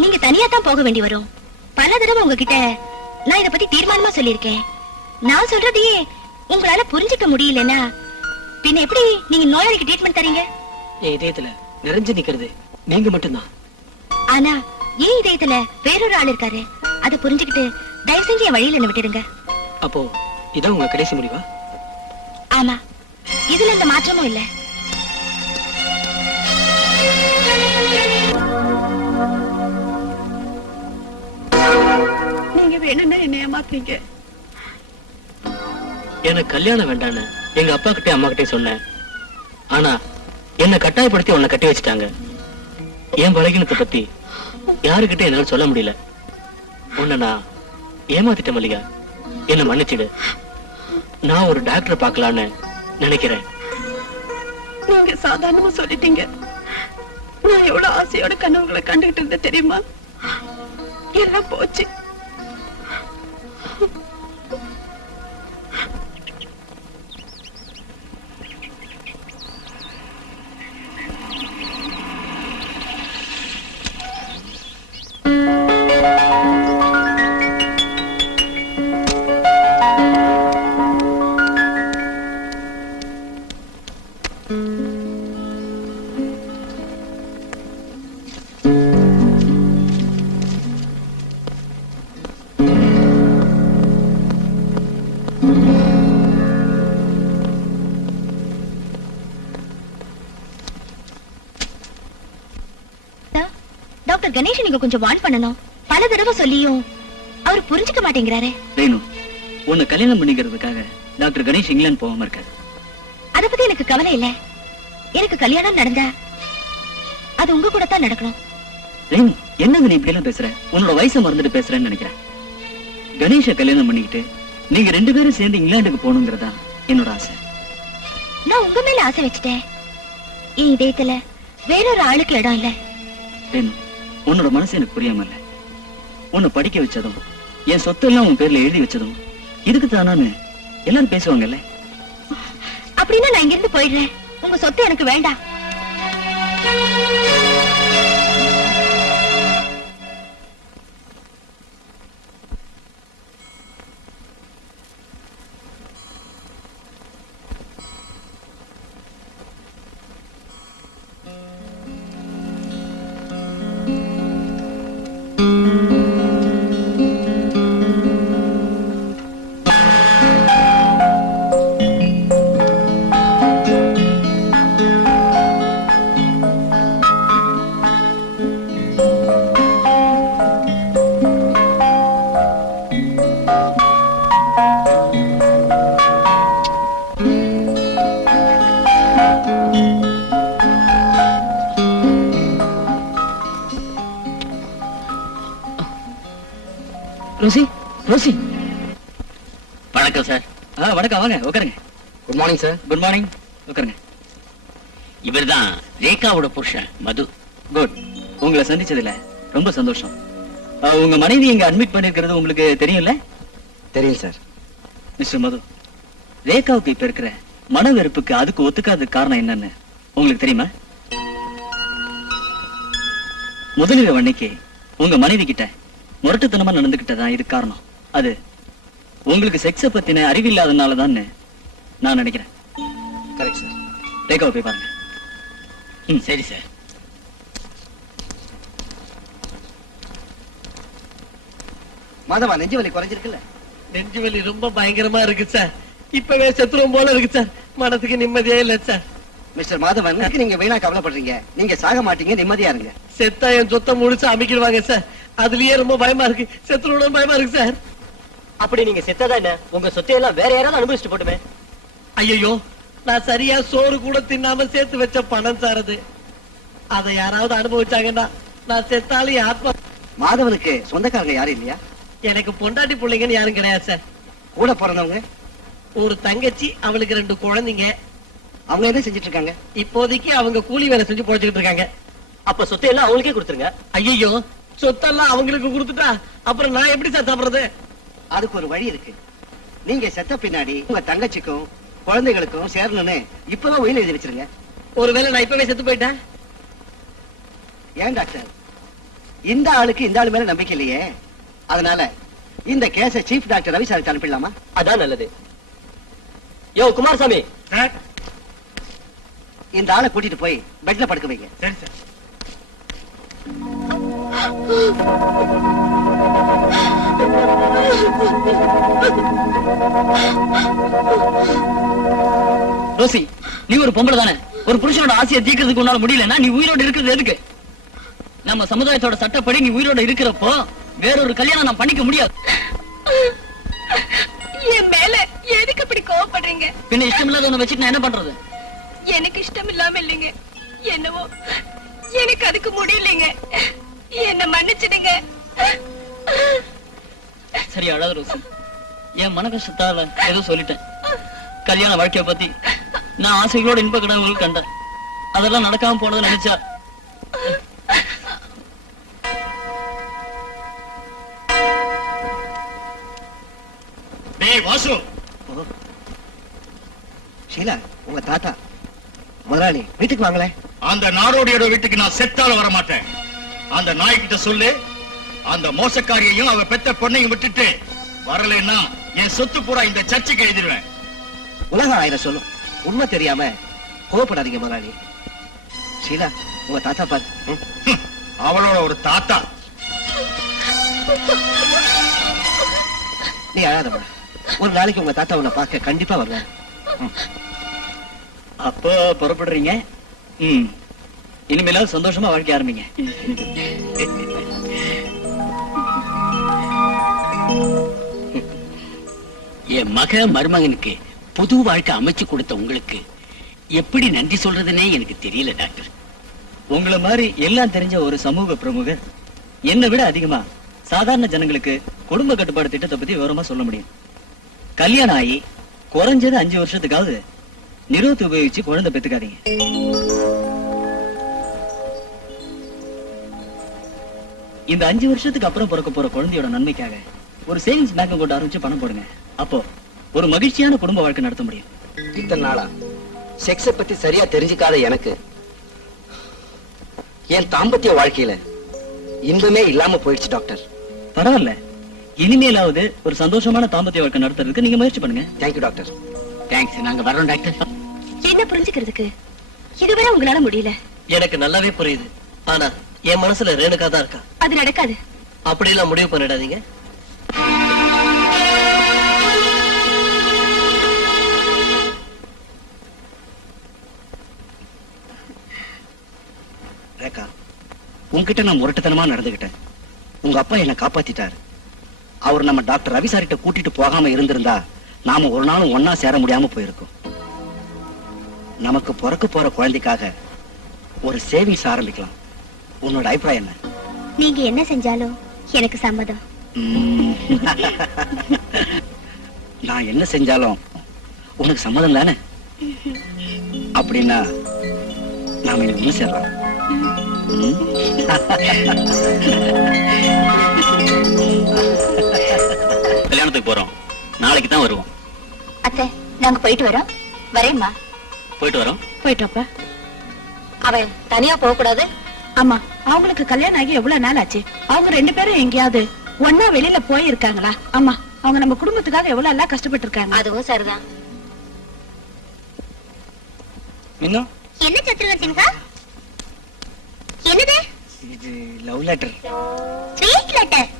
நீங்க தனியா தான் போக வேண்டி வரும். பல தடவை உங்ககிட்ட நான் இத பத்தி தீர்மானமா சொல்லியிருக்கேன். நான் சொல்றதையே உங்களால புரிஞ்சுக்க முடியலன்னா பின்ன எப்படி நீங்க நோயாளிக்கு ட்ரீட்மெண்ட் தரீங்க? என் இதயத்துல நிறைஞ்சு நிக்கிறது நீங்க மட்டும்தான். ஆனா ஏன் இதயத்துல வேறொரு ஆள் இருக்காரு. அதை புரிஞ்சுக்கிட்டு தயவு செஞ்சு என் வழியில என்ன விட்டுடுங்க. அப்போ இதான் உங்க கடைசி முடிவா? ஆமா, இதுல எந்த மாற்றமும் இல்ல. நீங்க வேணும்னா என்ன ஏமாத்துறீங்க. எனக்கு கல்யாணம் வேண்டான்னு எங்க அப்பா கிட்டே அம்மா கிட்டே சொன்னேன். ஆனா என்ன கட்டாயப்படுத்தி உன்னை கட்டி வச்சுட்டாங்க. என் பலகீனத்தை பத்தி யாருக்கிட்ட என்னால சொல்ல முடியல. உன்னை நான் ஏமாத்திட்டேன் மல்லிகா, என்ன மன்னிச்சிடு. நான் ஒரு டாக்டர் பார்க்கலான்னு நினைக்கிறேன். நீங்க சாதாரணமா சொல்லிட்டீங்க. நான் எவ்வளவு ஆசையோட கனவுகளை கண்டுகிட்டு இருந்த தெரியுமா? எல்லாம் போச்சு. கணேஷ் நீங்க கொஞ்சம் வார்ன் பண்ணணும். பல தடவை சொல்லியும் அவர் புரிஞ்சுக்க மாட்டேங்கிறாரு. ரேணு, உன்னை கல்யாணம் பண்ணிக்கிறதுக்காக டாக்டர் கணேஷ் இங்கிலாந்து போகாம இருக்காரு. அத பத்தி எனக்கு கவலை இல்ல. எனக்கு கல்யாணம் நடந்தா அது உங்க கூட தான் நடக்கணும். ரேணு, என்னங்க நீ இப்படி எல்லாம் பேசுற? உன்னோட வயசை மறந்துட்டு பேசுறேன்னு நினைக்கிறேன். கணேஷ கல்யாணம் பண்ணிக்கிட்டு நீங்க 2 பேரும் சேர்ந்து இங்கிலாந்துக்கு போகணுங்கிறதா என்னோட ஆசை. நான் உங்க மேல ஆசை வச்சுட்டேன். என் இதயத்துல வேறொரு ஆளுக்கு இடம் இல்ல. ரேணு, உன்னோட மனசு எனக்கு புரியாம இல்ல. உன்னை படிக்க வச்சதும் என் சொத்தெல்லாம் உன் பேர்ல எழுதி வச்சதும் இதுக்கு தானான்னு எல்லாரும் பேசுவாங்கல்ல. அப்படின்னா நான் இங்கிருந்து போயிடுறேன். உங்க சொத்து எனக்கு வேண்டாம். Rosy, Rosy. வணக்கம் சார். வணக்கம், வாங்க உட்காருங்க. Good morning sir. Good morning, உட்காருங்க. இவர்தான் ரேகாவோட புருஷன் மது. குட், உங்களை சந்திச்சதுல ரொம்ப சந்தோஷம். உங்க மனைவி இங்க அட்மிட் பண்ணிருக்கிறது உங்களுக்கு தெரியும்ல? தெரியும் சார். மிஸ்டர் மது, ரேகாவுக்கு இப்ப இருக்கிற மன வெறுப்புக்கு அதுக்கு ஒத்துக்காத காரணம் என்னன்னு உங்களுக்கு தெரியுமா? முதலிரவு அன்னைக்கு உங்க மனைவி கிட்ட முரட்டுத்தனமா நடந்துகிட்டதா இது காரணம். அது உங்களுக்கு செக்ஸ பத்தின அறிவில்லாதனாலதான் நான் நினைக்கிறேன். Correct sir. ரேகாவை போய் பாருங்க. சரி சார். மாதவா, நெஞ்சு வலி குறைஞ்சிருக்குல்ல? நெஞ்சு வலி ரொம்ப பயங்கரமா இருக்கு சார். இப்பவே செத்துரும் போல இருக்கு சார். மனசுக்கு நிம்மதியே இல்ல சார். மிஸ்டர் மாதவன், நீங்க வீணா கவலைப்படுறீங்க. நீங்க சாக மாட்டீங்க, நிம்மதியா இருங்க. செத்தா என் சொத்தை முடிச்சு அமைக்கிடுவாங்க சார். அதுலயே ரொம்ப பயமா இருக்கு. செத்துருவோம் பயமா இருக்கு சார். அப்படி நீங்க செத்ததா என்ன? உங்க சொத்தையெல்லாம் வேற யாராவது அனுபவிச்சுட்டு போட்டுமே. ஐயோ, நான் சரியா சோறு கூட தின்னாம சேர்த்து வச்ச பணம் சார் அது. அதை யாராவது அனுபவிச்சாங்கன்னா நான் செத்தாலும் என் ஆத்மா. மாதவனுக்கு சொந்தக்காரங்க யாரும் இல்லையா? எனக்கு பொண்டாட்டி பிள்ளைங்கன்னு யாரும் கிடையாது சார். கூட பிறந்தவங்க? ஒரு தங்கச்சி, அவளுக்கு 2 குழந்தைங்க. அவங்க என்ன செஞ்சிட்டு இருக்காங்க? இப்போதைக்கு அவங்க கூலி வேலை செஞ்சு பொழைச்சுக்கிட்டு இருக்காங்க. அப்ப சொத்தையெல்லாம் அவங்களுக்கே கொடுத்துருங்க. ஐயோ, சொத்தெல்லாம் அவங்களுக்கு கொடுத்துட்டா அப்புறம் நான் எப்படி சார் சாப்பிடுறது? அதுக்கு ஒரு வழி இருக்கு. நீங்க செத்த பின்னாடி உங்க தங்கச்சிக்கும் குழந்தைகளுக்கும் சேரணும்னு இப்பதான் உயிர் எழுதி வச்சிருங்க. ஒருவேளை நான் இப்பவே செத்து போயிட்டேன். ஏன் டாக்டர், இந்த ஆளுக்கு இந்த ஆளு மேல நம்பிக்கை இல்லையே. அதனால இந்த கேஸ சீஃப் டாக்டர் ரவி சாருக்கு அனுப்பிடலாமா? அதான் நல்லது. யோ குமாரசாமி, இந்த ஆளை கூட்டிட்டு போய் பெட்ல படுக்க வைங்க. சரி சார். ரோசி, நீ ஒரு பொம்பளை தானே. ஒரு புருஷனோட ஆசையை தீக்கிறதுக்கு உன்னால முடியலன்னா நீ உயிரோட இருக்கிறது எதுக்கு? நம்ம சமுதாயத்தோட சட்டப்படி நீ உயிரோட இருக்கிறப்போ வேறொரு கல்யாணம் நான் பண்ணிக்க முடியாது. என் மேல எதுக்கு இப்படி கோவப்படுறீங்க? பின்ன இஷ்டம் இல்லாத ஒண்ணு வச்சுட்டு நான் என்ன பண்றது? எனக்கு இஷ்டம் இல்லாம இல்லைங்க. என்னவோ எனக்கு அதுக்கு முடியலைங்க. என்ன மன்னிச்சிடுங்க. சரி, அழாத ரோசி. என் மன கஷ்டத்தால ஏதோ சொல்லிட்டேன். கல்யாண வாழ்க்கைய பத்தி நான் ஆசைகளோட இன்ப கடவுள் கண்டேன். அதெல்லாம் நடக்காம போனது நினைச்சா வாசு. ஷீலா, உங்க தாத்தா முதலாளி வீட்டுக்கு வாங்களே. அந்த நாடோடியோட வீட்டுக்கு நான் செத்தால வர மாட்டேன். அந்த நாய்கிட்ட சொல்லு, அந்த மோசக்காரியையும் அவ பெத்த பொண்ணையும் விட்டுட்டு வரலன்னா என் சொத்து பூரா இந்த சர்ச்சுக்கு எழுதிடுவேன். உலகம் 1000 சொல்லும், உண்மை தெரியாம கோவப்படாதீங்க முதலாளி. ஷீலா, உங்க தாத்தா பாரு. அவளோட ஒரு தாத்தா. நீ அழாதம்மா. ஒரு நாளைக்கு உங்க தாத்தா உன்னை பார்க்க கண்டிப்பா வருவாங்க. அப்போ புறப்படுறீங்க. இனிமேலாவது சந்தோஷமா வாழ்க்கை ஆரம்பிங்க. என் மக மருமகனுக்கு புது வாழ்க்கை அமைச்சு கொடுத்த உங்களுக்கு எப்படி நன்றி சொல்றதுன்னே எனக்கு தெரியல டாக்டர். உங்களை மாதிரி எல்லாம் தெரிஞ்ச ஒரு சமூக பிரமுகர் என்னை விட அதிகமா சாதாரண ஜனங்களுக்கு குடும்ப கட்டுப்பாடு திட்டத்தை பத்தி விவரமா சொல்ல முடியும். கல்யாணம் ஆகி குறைஞ்சது 5 வருஷத்துக்காவது நிறுவத்தை உபயோகிச்சு குழந்தை பெத்துக்காதீங்க. இந்த 5 வருஷத்துக்கு அப்புறம் பிறக்க போற குழந்தையோட நன்மைக்காக ஒரு சேவிங்ஸ் பேங்க் அக்கௌண்ட் ஆரம்பிச்சு பணம் போடுங்க. அப்போ ஒரு மகிழ்ச்சியான குடும்ப வாழ்க்கை நடத்த முடியும். இத்தனை நாளா செக்ஸ பத்தி சரியா தெரிஞ்சுக்காத எனக்கு என் தாம்பத்திய வாழ்க்கையில இன்பமே இல்லாம போயிடுச்சு டாக்டர். பரவாயில்ல, இனிமேலாவது ஒரு சந்தோஷமான தாம்பத்திய வாழ்க்கை நடத்துறதுக்கு நீங்க முயற்சி பண்ணுங்க. Thank you doctor. தேங்க்ஸ், நாங்க வர்றோம் டாக்டர். என்ன புரிஞ்சுக்கிறதுக்கு இதுவரை உங்களால முடியல. எனக்கு நல்லாவே புரியுது. ஆனா என் மனசுல ரேணுகா தான் இருக்கா. அது நடக்காது. அப்படியெல்லாம் முடிவு பண்ணிடாதீங்க. ரேகா, உன்கிட்ட நான் முரட்டுத்தனமா நடந்துகிட்டேன். உங்க அப்பா என்ன காப்பாத்திட்டாரு. அவர் நம்ம டாக்டர் ரவிசாரிட்ட கூட்டிட்டு போகாம இருந்திருந்தா நாம ஒரு நாளும் ஒன்னா சேர முடியாம போயிருக்கோம். நமக்கு பிறக்க போற குழந்தைக்காக ஒரு சேவிங்ஸ் ஆரம்பிக்கலாம். உன்னோட அபிப்பிராயம் என்ன? நீங்க என்ன செஞ்சாலும் எனக்கு சம்மதம். நான் என்ன செஞ்சாலும் உனக்கு சம்மதம் தானே? அப்படின்னா நாம இன்னைக்கு ஒண்ணு சேரலாம். கல்யாணத்துக்கு போறோம், நாளைக்கு தான் வருவோம். அத்தை, நாங்க போயிட்டு வரோம். வரேம்மா. போயிட்டு வரோம். போயிட்டோப்பா. அவன் தனியா போக கூடாது. ஆமா, அவங்களுக்கு கல்யாணம் ஆகி எவ்வளவு நாள் ஆச்சு? அவங்க 2 பேரும் எங்கேயாவது ஒன்னா வெளியில போயிருக்காங்களா? ஆமா, அவங்க நம்ம குடும்பத்துக்காக எவ்வளவு எல்லாம் கஷ்டப்பட்டு இருக்காங்க. அதுவும் சரிதான். இன்னும் என்ன சத்ருகன் சிங் சார்? என்னது? இது love letter. Sweet letter.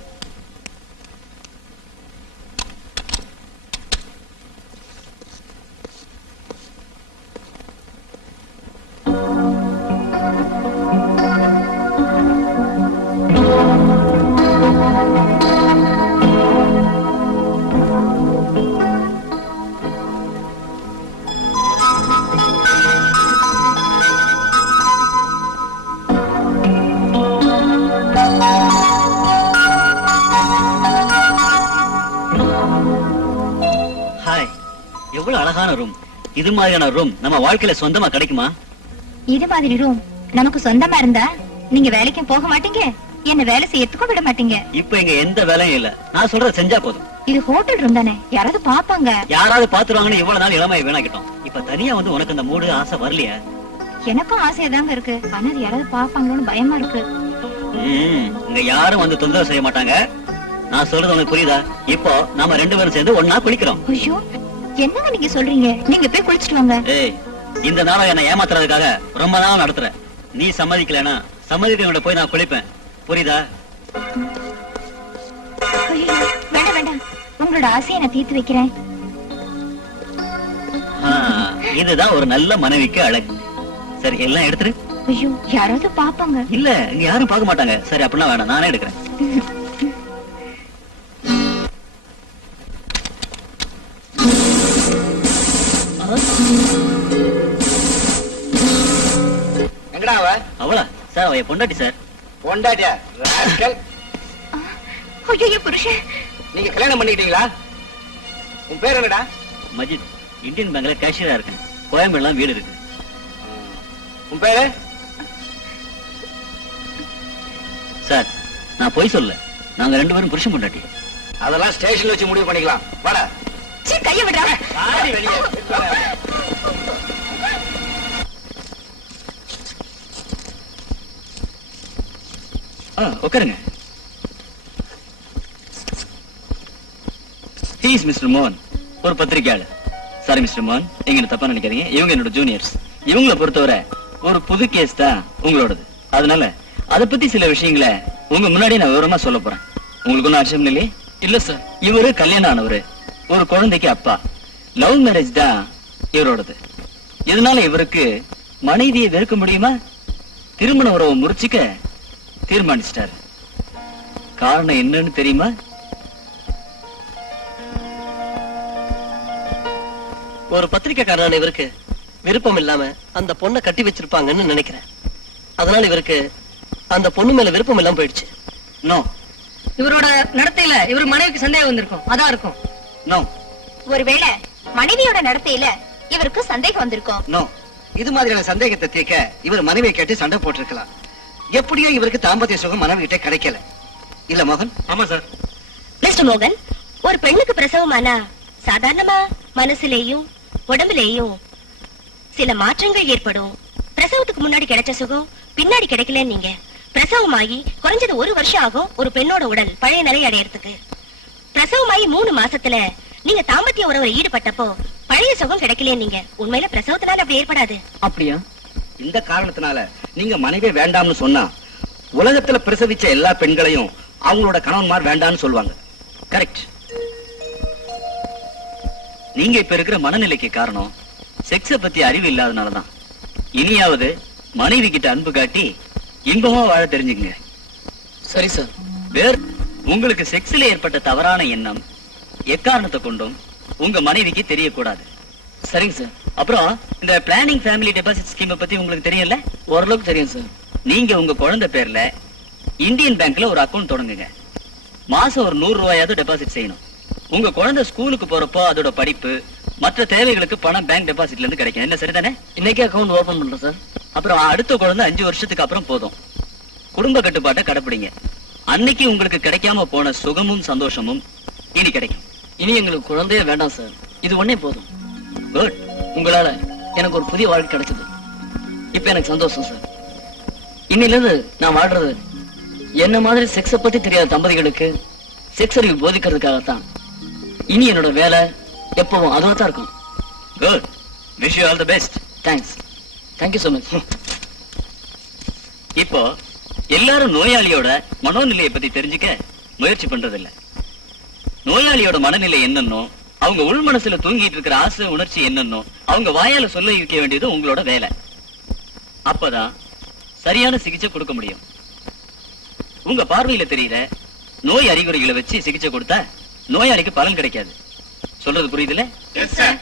Hi, எவ்வளவு அழகான ரூம். இது மாதிரியான ரூம் நம்ம வாழ்க்கையில சொந்தமா கிடைக்குமா? இது மாதிரி ரூம் நமக்கு சொந்தமா இருந்தா நீங்க வேலைக்கும் போக மாட்டீங்க, என்ன வேலை செய்யறதுக்கும் விட மாட்டீங்க. இப்ப இங்க எந்த வேலையும் இல்ல. நான் சொல்றத செஞ்சா போதும். இது ஹோட்டல் ரூம் தானே, யாராவது பாப்பாங்க. யாராவது பாத்துருவாங்கன்னு இவ்வளவு நாள் இளமையை வீணாக்கிட்டோம். இப்ப தனியா வந்து உனக்கு அந்த மூடு ஆசை வரலையா? எனக்கும் ஆசையாதாங்க இருக்கு. ஆனா அது யாராவது பாப்பாங்களோன்னு பயமா இருக்கு. இங்க யாரும் வந்து தொந்தரவு செய்ய மாட்டாங்க. நான் சொல்றது உனக்கு புரியுதா? இப்போ நாம 2 பேரும் சேர்ந்து ஒன்னா குளிக்கிறோம். ஐயோ, என்னங்க நீங்க சொல்றீங்க? நீங்க போய் குளிச்சிட்டு வாங்க. ஏய், இந்த நாளை என்ன ஏமாத்துறதுக்காக ரொம்ப நாள் நடத்துற. நீ சம்மதிக்கலனா சம்மதிக்கிறவங்க போய் நான் குளிப்பேன். புரியுதா? ஐயோ, வேண்டாம் வேண்டாம், உங்களோட ஆசையை நான் தீர்த்து வைக்கிறேன். இதுதான் ஒரு நல்ல மனைவிக்கு அழகு. சரி, எல்லாம் எடுத்துரு. ஐயோ, யாராவது பாப்பாங்க. இல்ல, இங்க யாரும் பார்க்க மாட்டாங்க. சரி, அப்படின்னா வேணாம், நானே எடுக்கிறேன். எங்கடா அவ? அவளா சார்? அவ பொண்டாட்டி சார். பொண்டாட்டியா? ராஸ்கல். ஐயோ புருஷன், நீங்க கல்யாணம் பண்ணிக்கிட்டீங்களா? உன் பேர் என்னடா? மஜித். இந்தியன் பேங்க்ல கேஷியரா இருக்கேன். கோயம்பேடுலாம் வீடு இருக்கு. உன் பேரு? சார், நான் போய் சொல்ல. நாங்க 2 பேரும் புருஷன் பொண்டாட்டி. அதெல்லாம் ஸ்டேஷன்ல வச்சு முடிவு பண்ணிக்கலாம். வாடா. சீ, கைய விடுறா. ஆடி வெளியே. உட்காருங்க. He is Mr. மோகன், ஒரு பத்திரிகையாளர். சாரி மிஸ்டர் மோகன், எங்க தப்பா நினைக்காதீங்க. இவங்க என்னோட ஜூனியர்ஸ். இவங்களை பொறுத்தவரை ஒரு புது கேஸ் தான் உங்களோடது. அதனால அதை பத்தி சில விஷயங்களை உங்க முன்னாடி நான் விவரமா சொல்ல போறேன். உங்களுக்கு ஒன்னும் ஆட்சேபம் இல்லையே? இல்ல சார். இவரு கல்யாணம் ஆனவரு, ஒரு குழந்தைக்கு அப்பா. லவ் மேரேஜ் தான் இவரோடது. இதனால இவருக்கு மனைவியை வெறுக்க முடியுமா? திருமண உறவை முறிச்சுக்க தீர்மானிச்சிட்டாரு. காரணம் என்னன்னு தெரியுமா? ஒரு பத்திரிக்கைக்காரன் இவருக்கு விருப்பம் இல்லாம அந்த பொண்ணை கட்டி வச்சிருப்பாங்கன்னு நினைக்கிறேன். அதனால இவருக்கு அந்த பொண்ணு மேல விருப்பம் இல்லாம போயிடுச்சு. நோ இவரோட நடத்தையில இவர் மனைவிக்கு சந்தேகம் வந்திருக்கும். அதான் இருக்கும். நோ ஒருவேளை மனைவியோட நடத்தையில இவருக்கு சந்தேகம் வந்திருக்கும். நோ, இது மாதிரியான சந்தேகத்தை தீர்க்க இவர் மனைவியை கேட்டு சண்டை போட்டிருக்கலாம். எப்படியோ இவருக்கு தாம்பத்திய சுகம் மனைவி கிட்ட கிடைக்கல. இல்ல மோகன்? ஆமா சார். மிஸ்டர் மோகன், ஒரு பெண்ணுக்கு பிரசவமானா சாதாரணமா மனசுலயும் உடம்புலயும் சில மாற்றங்கள் ஏற்படும். பிரசவத்துக்கு முன்னாடி கிடைச்ச சுகம் பின்னாடி கிடைக்கல. நீங்க பிரசவமாகி குறைஞ்சது 1 வருஷம் ஆகும் ஒரு பெண்ணோட உடல் பழைய நிலை அடையறதுக்கு. பிரசவமாயி 3 மாசத்துல நீங்க தாம்பத்திய உறவுல ஈடுபட்டப்போ பழைய சுகம் கிடைக்கல. நீங்க உண்மையில பிரசவத்தினால அப்படி ஏற்படாது. அப்படியா? இந்த காரணத்தினால நீங்க மனைவியை வேண்டாம்னு சொன்னா உலகத்துல பிரசவிச்ச எல்லா பெண்களையும் அவங்களோட கணவன்மார் வேண்டாம்னு சொல்லுவாங்க. கரெக்ட். நீங்க இப்ப இருக்கிற மனநிலைக்கு காரணம் செக்ஸ பத்தி அறிவு இல்லாதனாலதான். இனியாவது மனைவி கிட்ட அன்பு காட்டி இன்பமா வாழ தெரிஞ்சுங்க. சரி சார். வேற உங்களுக்கு செக்ஸ்ல ஏற்பட்ட தவறான எண்ணம் எக்காரணத்தை கொண்டும் உங்க மனைவிக்கு தெரியக்கூடாது. சரிங்க சார். அப்புறம் இந்த பிளானிங் ஃபேமிலி டெபாசிட் ஸ்கீம் பத்தி உங்களுக்கு தெரியும்ல? ஓரளவுக்கு தெரியும் சார். நீங்க உங்க குழந்தை பேர்ல இந்தியன் பேங்க்ல ஒரு அக்கவுண்ட் தொடங்குங்க. மாசம் ஒரு 100 ரூபாயாவது டெபாசிட் செய்யணும். உங்க குழந்தை ஸ்கூலுக்கு போறப்போ அதோட படிப்பு மற்ற தேவைகளுக்கு பணம் பேங்க் டெபாசிட்ல இருந்து கிடைக்கும். என்ன சரிதானே? இன்னைக்கே அக்கவுண்ட் ஓபன் பண்றேன் சார். அப்புறம் அடுத்த குழந்தை 5 வருஷத்துக்கு அப்புறம் போதும். குடும்ப கட்டுப்பாட்டை கடைப்பிடிங்க. அன்னைக்கு உங்களுக்கு கிடைக்காம போன சுகமும் சந்தோஷமும் இனி கிடைக்கும். இனி எங்களுக்கு குழந்தையே வேண்டாம் சார். இது ஒண்ணே போதும். குட். உங்களால எனக்கு ஒரு புதிய வாழ்க்கை கிடைச்சது. இப்ப எனக்கு சந்தோஷம் சார். இன்னில இருந்து நான் வாழ்றது என்ன மாதிரி செக்ஸ பத்தி தெரியாத தம்பதிகளுக்கு செக்ஸ் அறிவு போதிக்கிறதுக்காகத்தான். இனி என்னோட வேலை எப்பவும் அதுவா தான் இருக்கும். Good. Wish you all the best. Thanks. Thank you so much. இப்போ எல்லாரும் நோயாளியோட மனோநிலையை பத்தி தெரிஞ்சுக்க முயற்சி பண்றது இல்ல. நோயாளியோட மனநிலை என்னன்னோ, அவங்க உள் மனசுல தூங்கிட்டு இருக்கிற ஆசை உணர்ச்சி என்னன்னோ அவங்க வாயால சொல்ல இருக்க வேண்டியது உங்களோட வேலை. அப்பதான் சரியான சிகிச்சை கொடுக்க முடியும். உங்க பார்வையில தெரியற நோய் அறிகுறிகளை வச்சு சிகிச்சை கொடுத்தா நோயாளிக்கு பலன் கிடைக்காது. சொல்றது புரியுதுல? Yes sir.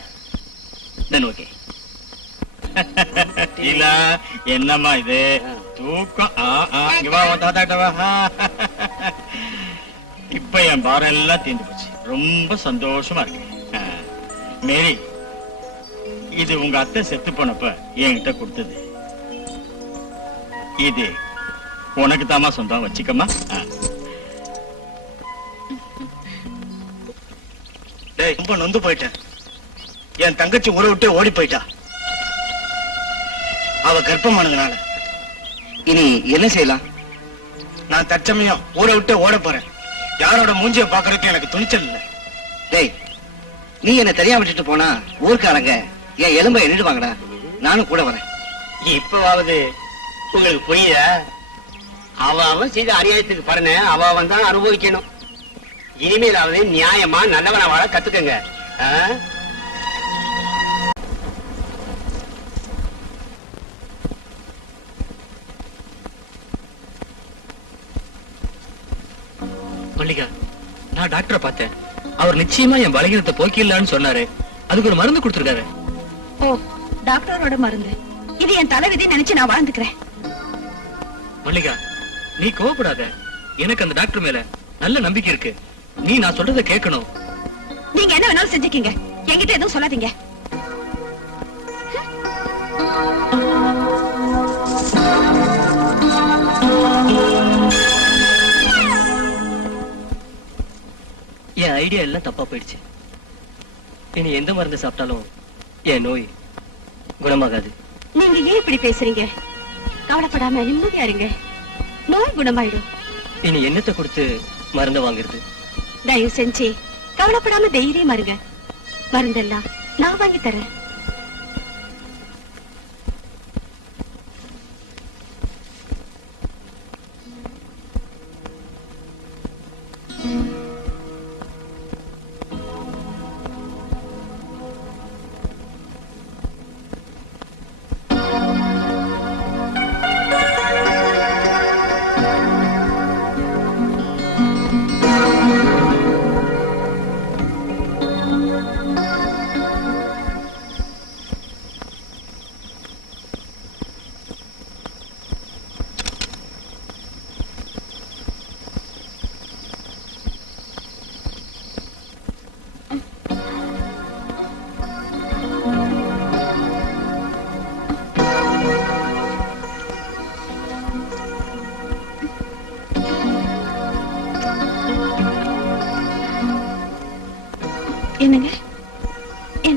Then okay. இல்ல என்னம்மா இது தூக்கம்? இங்க வா, உன் தாத்தாட்ட வா. இப்ப என் பாரம் எல்லாம் தீர்ந்து போச்சு. ரொம்ப சந்தோஷமா இருக்கு. மேரி, இது உங்க அத்தை செத்து போனப்ப என்கிட்ட கொடுத்தது. இது உனக்கு தாமா சொந்தம், வச்சுக்கம்மா. டேய், ரொம்ப நொந்து போயிட்டேன். என் தங்கச்சி ஊரை விட்டு ஓடி போயிட்டா. அவ கர்ப்பமானதுனால இனி என்ன செய்யலாம்? நான் தற்சமயம் ஊரை விட்டு ஓட போறேன். யாரோட மூஞ்சிய பாக்குறதுக்கு எனக்கு துணிச்சல் இல்ல. டேய், நீ என்ன தெரியாம விட்டுட்டு போனா ஊர்க்காரங்க என் எலும்பை எண்ணிடுவாங்கடா. நானும் கூட வரேன். இப்பவாவது உங்களுக்கு புரியுத? அவன் செய்த அநியாயத்துக்கு பாருங்க, அவன் தான் அனுபவிக்கணும். இனிமேலாவது நியாயமா நல்லவன வாழ கத்துக்கங்க. மல்லிகா, நான் டாக்டரை பார்த்தேன். அவர் நிச்சயமா என் பலகீனத்தை போக்கிடலான்னு சொன்னாரு. அதுக்கு ஒரு மருந்து கொடுத்திருக்காரு. ஓ, டாக்டரோட மருந்து. இது என் தலைவிதி நினைச்சு நான் வாழ்ந்துக்கிறேன். மல்லிகா, நீ கோவப்படாத. எனக்கு அந்த டாக்டர் மேல நல்ல நம்பிக்கை இருக்கு. நீ நான் சொல்றதை கேட்கணும். நீங்க என்ன வேணாலும் செஞ்சுக்கீங்க, என்கிட்ட எதுவும் சொல்லாதீங்க. என் ஐடியா எல்லாம் தப்பா போயிடுச்சு. இனி எந்த மருந்து சாப்பிட்டாலும் என் நோய் குணமாகாது. நீங்க ஏன் இப்படி பேசுறீங்க? கவலைப்படாம நிம்மதியா இருங்க. நோய் குணமாயிடும். இனி என்னத்தை கொடுத்து மருந்து வாங்குறது? தயவு செஞ்சு கவலைப்படாம தைரியமா இருங்க. மருந்தெல்லாம் நான் வாங்கி தரேன்.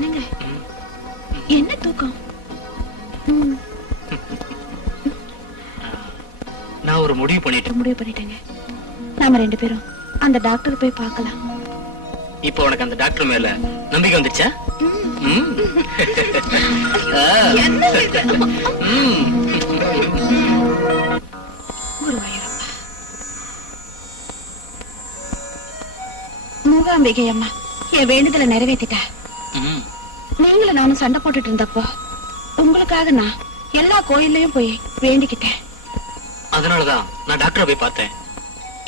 என்னங்க என்ன தூக்கம்? நான் ஒரு முடிவு பண்ணிட்டேங்க. நாம 2 பேரும் அந்த டாக்டர் போய் பார்க்கலாம். இப்போ உனக்கு அந்த டாக்டர் மேல நம்பிக்கை வந்துச்சா? குருவாயூரப்பா. மூகாம்பிகை அம்மா என் வேண்டுதலை நிறைவேற்றிட்டா. நீங்களும் நானும் சண்டை போட்டுட்டு இருந்தப்போ உங்களுக்காக நான் எல்லா கோயில்லையும் போய் வேண்டிக்கிட்டேன். அதனாலதான் நான் டாக்டரை போய் பார்த்தேன்.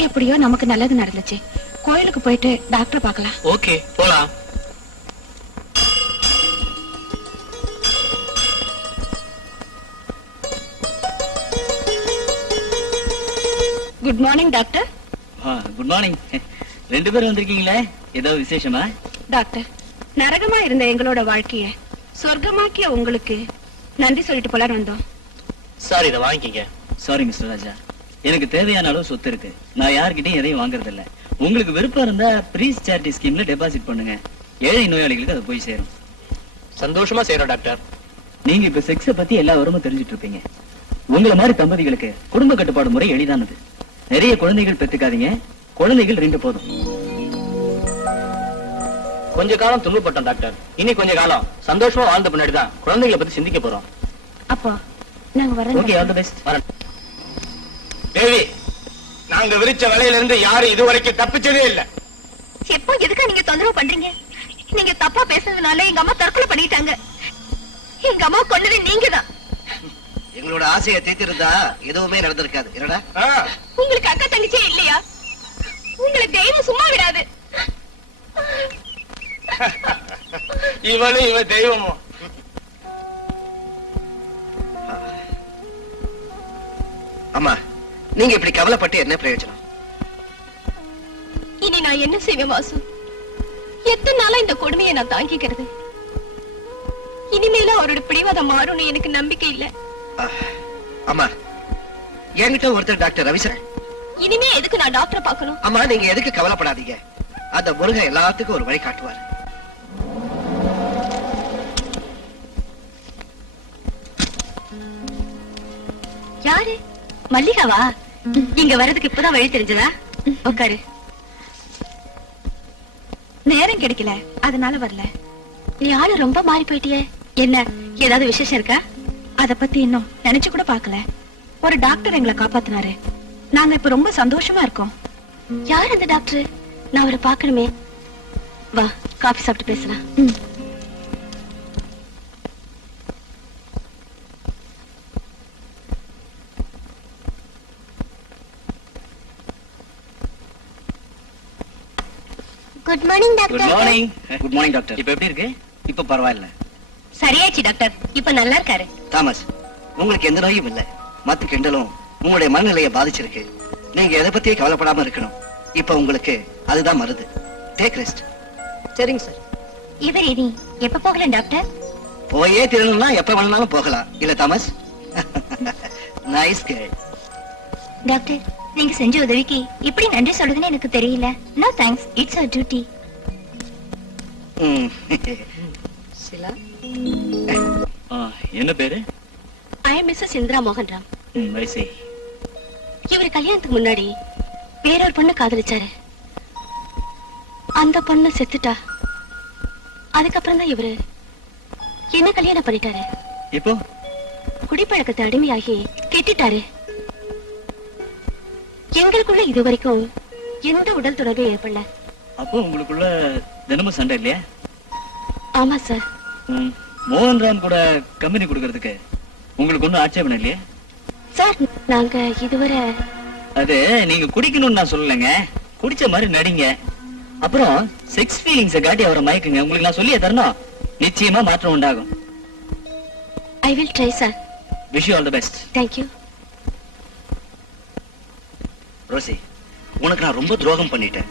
எப்படியோ நமக்கு நல்லது நடந்துச்சு. கோயிலுக்கு போயிட்டு டாக்டரை பார்க்கலாம். ஓகே, போலாம். Good morning doctor. Good morning. 2 பேரும் வந்திருக்கீங்களே, ஏதாவது விசேஷமா? டாக்டர், நரகமா இருந்த எங்களோட வாழ்க்கைய சொர்க்கமாக்கிய உங்களுக்கு நன்றி சொல்லிட்டு போலான்னு வந்தோம். சார், இதை வாங்கிக்கங்க. சாரி மிஸ்டர் ராஜா, எனக்கு தேவையான அளவு சொத்து இருக்கு. நான் யார்கிட்டயும் எதையும் வாங்குறது இல்ல. உங்களுக்கு விருப்பம் இருந்தா ப்ரீஸ் சேரிட்டி ஸ்கீம்ல டெபாசிட் பண்ணுங்க. ஏழை நோயாளிகளுக்கு அது போய் சேரும். சந்தோஷமா செய்யறோம் டாக்டர். நீங்க இப்ப செக்ஸ பத்தி எல்லா விவரமும் தெரிஞ்சிட்டு இருப்பீங்க. உங்களை மாதிரி தம்பதிகளுக்கு குடும்ப கட்டுப்பாடு முறை எளிதானது. நிறைய குழந்தைகள் பெற்றுக்காதீங்க. குழந்தைகள் 2 போதும். கொஞ்ச காலம் துன்பப்பட்டோம் டாக்டர். இனி கொஞ்ச காலம் சந்தோஷமா வாழ்ந்த பின்னாடிதான் குழந்தைகளை பத்தி சிந்திக்க போறோம். அப்போ நாங்க வரோம். Okay, all the best. Devi, நாங்க விரிச்ச வலையில இருந்து யாரும் இதுவரைக்கும் தப்பிச்சதே இல்ல. எப்போ எதுக்கு நீங்க தொந்தரவு பண்றீங்க? நீங்க தப்பா பேசுறதுனால எங்க அம்மா தற்கொலை பண்ணிட்டாங்க. எங்க அம்மா கொன்னது நீங்கதான். எங்களோட ஆசையை தீர்த்திருந்தா எதுவுமே நடந்திருக்காது. என்னடா உங்களுக்கு அக்கா தங்கச்சியே இல்லையா? உங்களை தெய்வம் சும்மா விடாது. இவளும் இவ தெய்வமும். அம்மா, நீங்க இப்படி கவலைப்பட்டு என்ன பிரயோஜனம்? இனி நான் என்ன செய்வேன் வாசு? எத்தனை நாளா இந்த கொடுமையை நான் தாங்கிக்கிறது? இனிமேல அவரோட பிடிவாதம் மாறும்னு எனக்கு நம்பிக்கை இல்ல. அம்மா, என்கிட்ட ஒருத்தர் டாக்டர் ரவி சார். இனிமே எதுக்கு நான் டாக்டரை பார்க்கணும்? அம்மா, நீங்க எதுக்கு கவலைப்படாதீங்க. அந்த முருகன் எல்லாத்துக்கும் ஒரு வழி காட்டுவார். யாரு? மல்லிகாவா? இங்க வர்றதுக்கு இப்பதான் வழி தெரிஞ்சதா? உட்காரு. நேரம் கிடைக்கல, அதனால வரல. நீ ஆளு ரொம்ப மாறி போயிட்டியே. என்ன, ஏதாவது விசேஷம் இருக்கா? அத பத்தி இன்னும் நினைச்சு கூட பாக்கல. ஒரு டாக்டர் எங்களை காப்பாத்தினாரு. நாங்க இப்ப ரொம்ப சந்தோஷமா இருக்கோம். யார் அந்த டாக்டர்? நான் அவரை பார்க்கணுமே. வா, காபி சாப்பிட்டு பேசலாம். Good morning good doctor. Morning. Good morning doctor. இப்ப எப்படி இருக்கு? இப்ப பரவாயில்ல. சரியாச்சு டாக்டர், இப்ப நல்லா இருக்காரு. தாமஸ், உங்களுக்கு எந்த நோயும் இல்ல. மத்த கிண்டலும் உங்களுடைய மனநிலையை பாதிச்சிருக்கு. நீங்க எதை பத்தியே கவலைப்படாம இருக்கணும். இப்ப உங்களுக்கு அதுதான் மருந்து. Take rest. சரிங்க சார். இவர் இனி எப்ப போகலாம் டாக்டர்? போயே திருடணும்னா எப்ப வேணாலும் போகலாம். இல்ல தாமஸ்? Nice girl. டாக்டர், நீங்க செஞ்ச உதவிக்கு இப்படி நன்றி சொல்றதுன்னு எனக்கு தெரியல. No thanks, it's your duty. Sila, என்ன பேரு? ஐ எம் மிஸ்ஸஸ் இந்திரா மோகன் ராம். வயசே. இவர் கல்யாணத்துக்கு முன்னாடி வேறொரு பொண்ணு காதலிச்சாரு. அந்த பொண்ணு செத்துட்டா. அதுக்கப்புறம் தான் இவரு என்ன கல்யாணம் பண்ணிட்டாரு. இப்போ குடிப்பழக்கத்தை அடிமையாகி கெட்டிட்டாரு. எங்களுக்குள்ள இதுவரைக்கும் எந்த உடல் தொடர்பும் ஏற்படல. அப்போ உங்களுக்குள்ள தினமும் சண்டை இல்லையா? ஆமா சார். மோகன்ராம் கூட கம்பெனி கொடுக்கறதுக்கு உங்களுக்கு ஒண்ணும் ஆட்சேபணம் இல்லையா? சார், நாங்க இதுவரை அது நீங்க குடிக்கணும்னு நான் சொல்லலைங்க. குடிச்ச மாதிரி நடிங்க. அப்புறம் செக்ஸ் ஃபீலிங்ஸை காட்டி அவரை மயக்குங்க. உங்களுக்கு நான் சொல்லியே தரணும். நிச்சயமா மாற்றம் உண்டாகும். I will try sir. Wish you all the best. Thank you. Rosy, உனக்கு நான் ரொம்ப துரோகம் பண்ணிட்டேன்.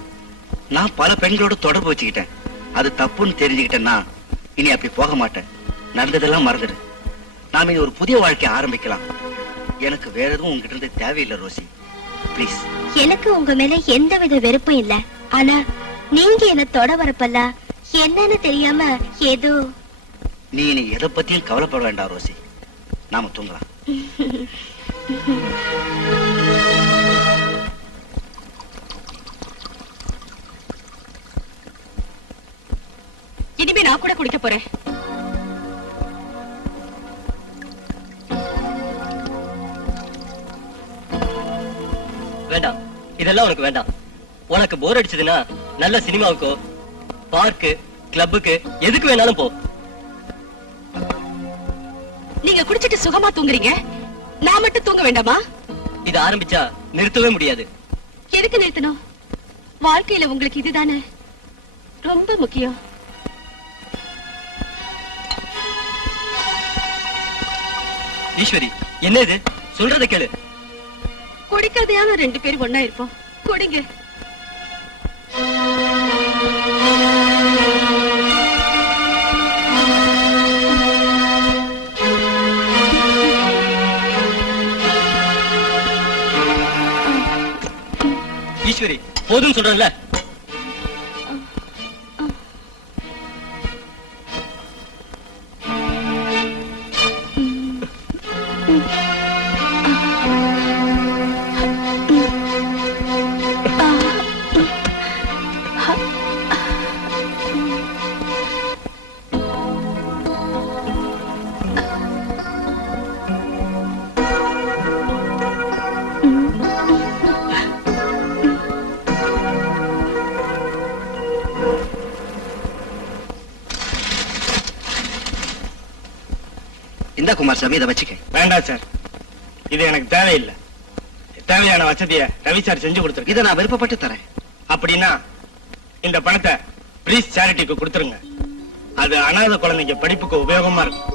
நான் பல பெண்களோட தொடர்பு வச்சுக்கிட்டேன். அது தப்புன்னு தெரிஞ்சுக்கிட்டேன்னா இனி அப்படி போக மாட்டேன். நடந்ததெல்லாம் மறந்துடு. நாம இது ஒரு புதிய வாழ்க்கையை ஆரம்பிக்கலாம். எனக்கு வேற எதுவும் உங்ககிட்ட இருந்து தேவையில்லை ரோசி, ப்ளீஸ். எனக்கு உங்க மேல எந்தவித வெறுப்பும் இல்ல. ஆனா நீங்க என்ன தொட வரப்பெல்லாம் என்னன்னு தெரியாம ஏதோ நீ இனி எதை பத்தியும் கவலைப்பட வேண்டாம் ரோசி, நாம தூங்கலாம். இனிமே நான் கூட குடிக்க போறேன். வேண்டாம், இதெல்லாம் உனக்கு வேண்டாம். உனக்கு போர் அடிச்சதுன்னா நல்ல சினிமாவுக்கோ பார்க்கு கிளப்புக்கு எதுக்கு வேணாலும் போ. நீங்க குடிச்சிட்டு சுகமா தூங்குறீங்க, நான் மட்டும் தூங்க வேண்டாமா? இது ஆரம்பிச்சா நிறுத்தவே முடியாது. எதுக்கு நிறுத்தணும்? வாழ்க்கையில உங்களுக்கு இதுதானே ரொம்ப முக்கியம். ஈஸ்வரி, என்ன இது? சொல்றத கேளு. குடிக்கிறதையான 2 பேர் ஒண்ணா இருப்போம். குடிங்க. ஈஸ்வரி, போதும் சொல்றேன்ல. இந்த குமாரசாமி இதை வச்சுக்க. வேண்டாம் சார், இது எனக்கு தேவையில்லை. தேவையான வசதியை ரவி சார் செஞ்சு கொடுத்துருக்கு. இதை நான் விருப்பப்பட்டு தரேன். அப்படின்னா இந்த பணத்தை பிரீஸ் சேரிட்டிக்கு கொடுத்துருங்க. அது அனாதை குழந்தைங்க படிப்புக்கு உபயோகமா இருக்கும்.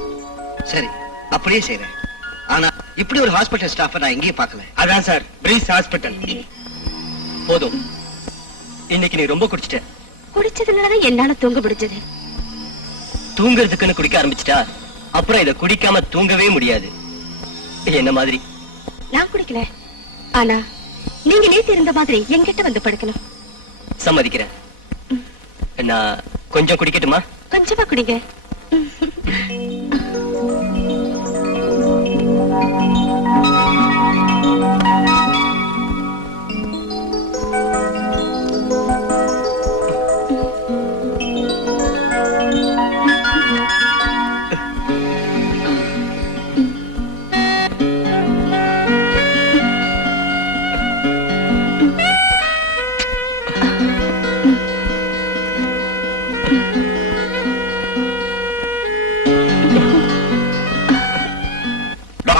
சரி, அப்படியே செய்றேன். ஆனா இப்படி ஒரு ஹாஸ்பிட்டல் ஸ்டாஃபை நான் எங்கேயும் பார்க்கல. அதான் சார் பிரீஸ் ஹாஸ்பிட்டல். போதும், இன்னைக்கு நீ ரொம்ப குடிச்சிட்ட. குடிச்சதுனாலதான் என்னால தூங்க முடிஞ்சது. தூங்குறதுக்குன்னு குடிக்க ஆரம்பிச்சிட்டா அப்புறம் இத குடிக்காம தூங்கவே முடியாது. என்ன மாதிரி நான் குடிக்கல, ஆனா நீங்க நேத்து இருந்த மாதிரி என்கிட்ட வந்து படுக்கணும். சம்மதிக்கிறேன். நான் கொஞ்சம் குடிக்கட்டுமா? கொஞ்சமா குடிங்க.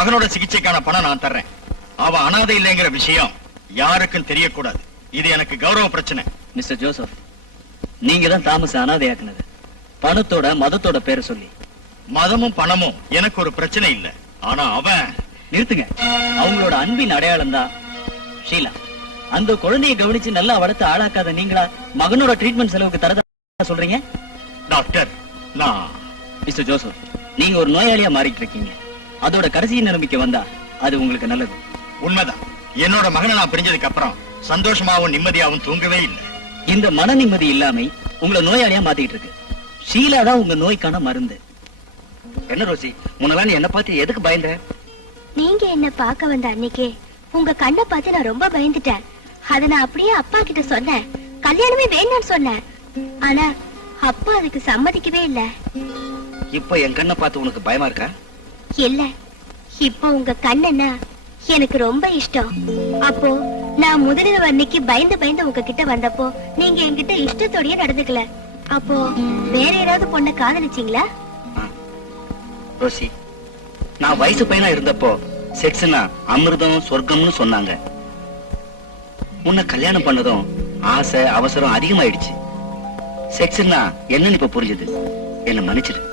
மகனோட சிகிச்சைக்கான பணம் நான் தர்றேன். அவ அனாதை இல்லைங்கிற விஷயம் யாருக்கும் தெரியக்கூடாது. இது எனக்கு கௌரவ பிரச்சனை. மிஸ்டர் ஜோசப், நீங்க தான் தாமஸ் அனாதையாக்குனது பணத்தோட மதத்தோட பேரை சொல்லி. மதமும் பணமும் எனக்கு ஒரு பிரச்சனை இல்ல. ஆனா அவன்... நிறுத்துங்க. அவங்களோட அன்பின் அடையாளம் தான் ஷீலா. அந்த குழந்தையை கவனிச்சு நல்லா வளர்த்து ஆளாக்காத நீங்களா மகனோட ட்ரீட்மெண்ட் செலவுக்கு தரதா சொல்றீங்க? டாக்டர், நான்... மிஸ்டர் ஜோசப், நீங்க ஒரு நோயாளியா மாறிட்டு இருக்கீங்க. அதோட கடைசி நிலைமைக்கு வந்தா அது உங்களுக்கு நல்லது. உண்மைதான். என்னோட மகனை நான் பிரிஞ்சதுக்கு அப்புறம் சந்தோஷமாவும் நிம்மதியாவும் தூங்கவே இல்லை. இந்த மன நிம்மதி இல்லாம உங்களை நோயாளியா மாத்திட்டு இருக்கு. ஷீலா தான் உங்க நோய்க்கான மருந்து. என்ன ரோசி, முன்னெல்லாம் நீ என்ன பார்த்து எதுக்கு பயந்த? நீங்க என்ன பார்க்க வந்த அன்னைக்கே உங்க கண்ணை பார்த்து நான் ரொம்ப பயந்துட்டேன். அத நான் அப்படியே அப்பா கிட்ட சொன்னேன். கல்யாணமே வேண்டாம்னு சொன்னேன். ஆனா அப்பா அதுக்கு சம்மதிக்கவே இல்ல. இப்ப என் கண்ணை பார்த்து உனக்கு பயமா இருக்கா? இல்ல, இப்போ உங்க கண்ணன்னா எனக்கு ரொம்ப இஷ்டம். அப்போ நான் முதலிரவு அன்னைக்கு பயந்து பயந்து உங்ககிட்ட வந்தப்போ நீங்க என்கிட்ட இஷ்டத்தோடயே நடந்துக்கல. அப்போ வேற யாராவது பொண்ணை காதலிச்சீங்களா? ரோசி, நான் வயசு பையனா இருந்தப்போ செக்ஸ்னா அமிர்தம் சொர்க்கம்னு சொன்னாங்க. உன்னை கல்யாணம் பண்ணதும் ஆசை அவசரம் அதிகமாயிடுச்சு. செக்ஸ்னா என்னன்னு இப்ப புரிஞ்சது. என்ன மன்னிச்சிடு.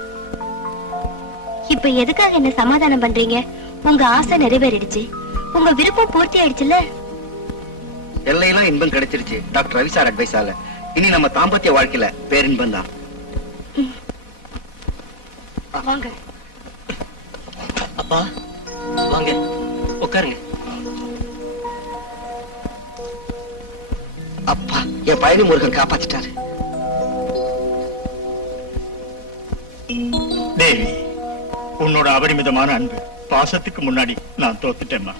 இப்ப எதுக்காக என்ன சமாதானம் பண்றீங்க? உங்க ஆசை நிறைவேறிடுச்சு, உங்க விருப்பம் பூர்த்தி ஆயிடுச்சுல்ல. எல்லையெல்லாம் இன்பம் கிடைச்சிருச்சு டாக்டர் ரவி சார் அட்வைஸால. இனி நம்ம தாம்பத்திய வாழ்க்கையில பேரின்பம் தான். வாங்க. அப்பா வாங்க, உட்காருங்க. அப்பா, என் பழனி முருகன் காப்பாத்திட்டாரு. தேவி, உன்னோட அபரிமிதமான அன்பு பாசத்துக்கு முன்னாடி நான் தோத்துட்டேம்மா.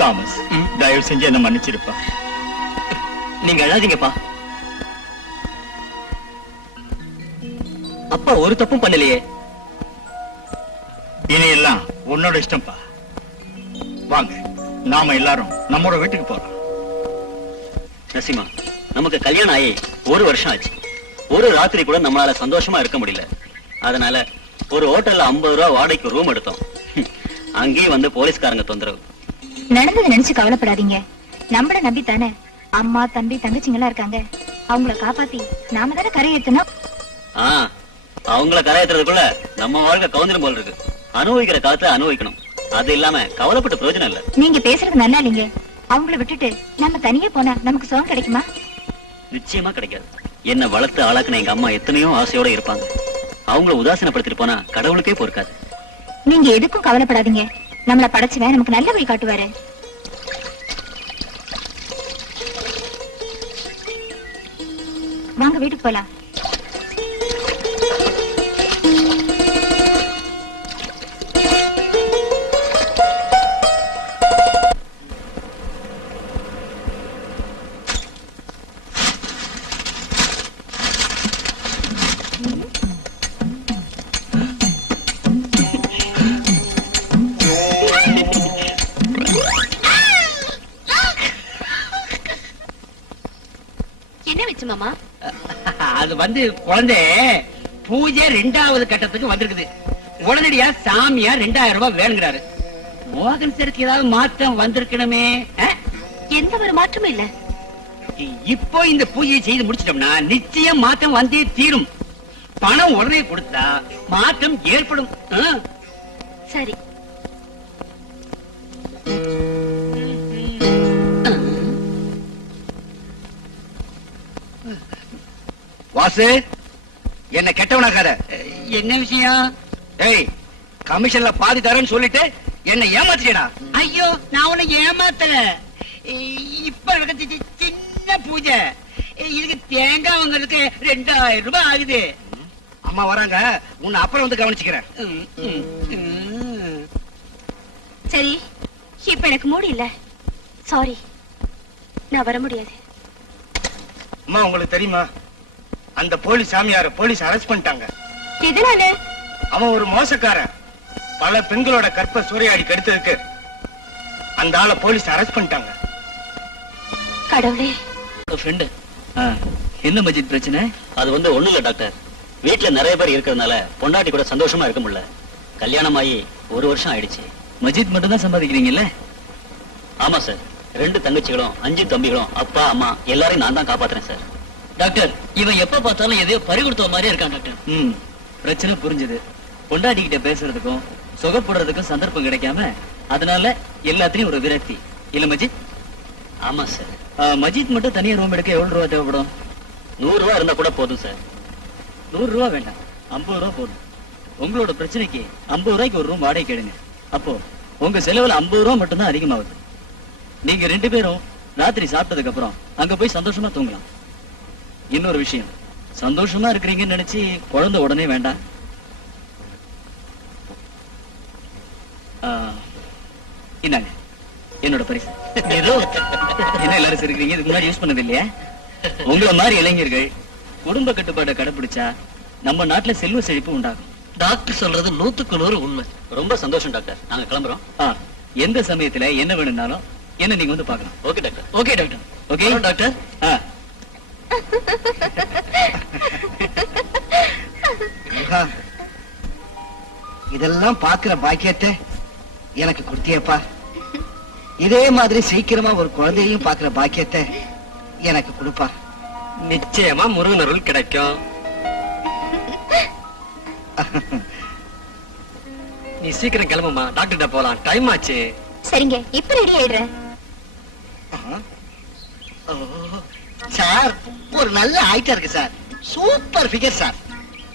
தாமஸ், தயவு செஞ்சு என்ன மன்னிச்சிருப்பா. நீங்க அழாதீங்கப்பா. அப்பா ஒரு தப்பும் பண்ணலையே. இனி எல்லாம் உன்னோட இஷ்டம்ப்பா. வாங்க, நாம எல்லாரும் நம்மோட வீட்டுக்கு போறோம். நரசிம்மா, நமக்கு கல்யாணம் ஆகி ஒரு வருஷம் ஆச்சு. ஒரு ராத்திரி கூட நம்மளால சந்தோஷமா இருக்க முடியல. அதனால ஒரு ஹோட்டல்ல 50 ரூபா வாடகைக்கு ரூம் எடுத்தோம். அங்கேயும் வந்து போலீஸ்காரங்க தொந்தரவு. நடந்தது நினைச்சு கவலைப்படாதீங்க. நம்மள நம்பி தானே அம்மா தம்பி தங்கச்சிங்களா இருக்காங்க. அவங்கள காப்பாத்தி நாம தானே கரை ஏத்தணும். அவங்கள கரையேத்துறதுக்குள்ள நம்ம வாழ்க்கை கவுந்திரம் போல் இருக்கு. அனுபவிக்கிற காலத்துல அனுபவிக்கணும். அது இல்லாம கவலைப்பட்ட பிரயோஜனம் இல்ல. நீங்க பேசுறது நல்லா இல்லைங்க. அவங்கள விட்டுட்டு நம்ம தனியே போனா நமக்கு சுகம் கிடைக்குமா? நிச்சயமா கிடைக்காது. என்ன வளர்த்து ஆளாக்குன எங்க அம்மா எத்தனையோ ஆசையோட இருப்பாங்க. அவங்கள உதாசீனப்படுத்திட்டு போனா கடவுளுக்கே பொறுக்காது. நீங்க எதுக்கும் கவலைப்படாதீங்க. நம்மள படைச்சவன் நமக்கு நல்ல வழி காட்டுவாரு. வாங்க வீட்டுக்கு போலாம். என்ன வச்சு மாமா? அது குழந்தை பூஜை 2வது கட்டத்துக்கு வந்திருக்குது. உடனடியா சாமியா 2000 ரூபாய் வேணுங்கிறாரு. மோகன் சருக்கு ஏதாவது மாற்றம் வந்திருக்கணுமே. எந்த ஒரு மாற்றமும் இல்ல. இப்போ இந்த பூஜையை செய்து முடிச்சிட்டோம்னா நிச்சயம் மாற்றம் வந்தே தீரும். பணம் உடனே கொடுத்தா மாற்றம் ஏற்படும். சரி. வாசு, என்ன கெட்டவனாக்காத. என்ன விஷயம்? ஏய், கமிஷன்ல பாதி தரேன்னு சொல்லிட்டு என்ன ஏமாத்திட்டா? ஐயோ, நான் உன்னை ஏமாத்தல. இப்ப நடக்க சின்ன பூஜை, இதுக்கு தேங்காய் வாங்குறதுக்கு 2000 ரூபாய் ஆகுது. அம்மா வராங்க, உன்னை அப்புறம் வந்து கவனிச்சுக்கிறேன். சரி, இப்ப எனக்கு மூடி இல்ல. சாரி, நான் வர முடியாது. அம்மா, உங்களுக்கு தெரியுமா, அந்த போலீஸ் சாமியார போலீஸ் அரெஸ்ட் பண்ணிட்டாங்க. எதனால? அவன் ஒரு மோசக்காரன். பல பெண்களோட கற்பை சூறையாடி கெடுத்ததுக்கு அந்த ஆளை போலீஸ் அரெஸ்ட் பண்ணிட்டாங்க. கடவுளே. ஃப்ரெண்ட், என்ன மஜித் பிரச்சனை? அது ஒண்ணும் இல்ல டாக்டர். வீட்டுல நிறைய பேர் இருக்கிறதுனால பொண்டாட்டி கூட சந்தோஷமா இருக்க முடியல. கல்யாணம் ஆகி ஒரு வருஷம் ஆயிடுச்சு. மஜித் மட்டும் தான் சம்பாதிக்கிறீங்கல்ல? ஆமா சார். 2 தங்கச்சிகளும் 5 தம்பிகளும் அப்பா அம்மா எல்லாரையும் நான் தான் காப்பாத்துறேன் சார். டாக்டர், இவன் எப்ப பார்த்தாலும் எதையோ பறி கொடுத்த மாதிரியே இருக்கான் டாக்டர். பிரச்சனை புரிஞ்சுது. பொண்டாட்டி கிட்ட பேசுறதுக்கும் சுகப்படுறதுக்கும் சந்தர்ப்பம் கிடைக்காம அதனால எல்லாத்தையும் ஒரு விரக்தி இல்ல மஜித்? ஆமா சார். மஜித் மட்டும் தனியா ரூம் எடுக்க எவ்வளவு ரூபா தேவைப்படும்? 100 ரூபா இருந்தா கூட போதும் சார். 100 ரூபா வேண்டாம், 50 ரூபா போதும். உங்களோட பிரச்சனைக்கு 50 ரூபாய்க்கு ஒரு ரூம் வாடகை கேடுங்க. அப்போ உங்க செலவுல 50 ரூபா மட்டும் தான் அதிகமாகுது. நீங்க 2 பேரும் ராத்திரி சாப்பிட்டதுக்கு அப்புறம் அங்க போய் சந்தோஷமா தூங்கலாம். இன்னொரு விஷயம், சந்தோஷமா இருக்கிறீங்கன்னு நினைச்சு குழந்தை உடனே வேண்டாம். இந்தாங்க என்னோட பரிசு. என்ன எல்லாரும் சிரிக்கிறீங்க? இதுக்கு முன்னாடி யூஸ் பண்ணது இல்லையா? உங்களை மாதிரி இளைஞர்கள் குடும்ப கட்டுப்பாட்டை கடைபிடிச்சா நம்ம நாட்டுல செல்வ செழிப்பு உண்டாகும். டாக்டர் சொல்றது 100க்கு 100 உண்மை. ரொம்ப சந்தோஷம் டாக்டர். நாங்க கிளம்புறோம். எந்த சமயத்துல என்ன வேணும்னாலும் என்ன நீங்க வந்து பார்க்கலாம். Okay doctor. Okay doctor. Okay doctor. இதெல்லாம் பாக்குற பாக்கியத்தை எனக்கு கொடுத்தியப்பா. இதே மாதிரி சீக்கிரமா ஒரு குழந்தையையும் பாக்குற பாக்கியத்தை எனக்கு கொடுப்பா. நிச்சயமா முருகன் அருள் கிடைக்கும். நீ சீக்கிரம் கிளம்புமா, டாக்டர்கிட்ட போலாம். டைம் ஆச்சு. சரிங்க, இப்ப ரெடி ஆயிடுறேன். சார், ஒரு நல்ல ஆயிட்டா இருக்கு சார். Super figure sir.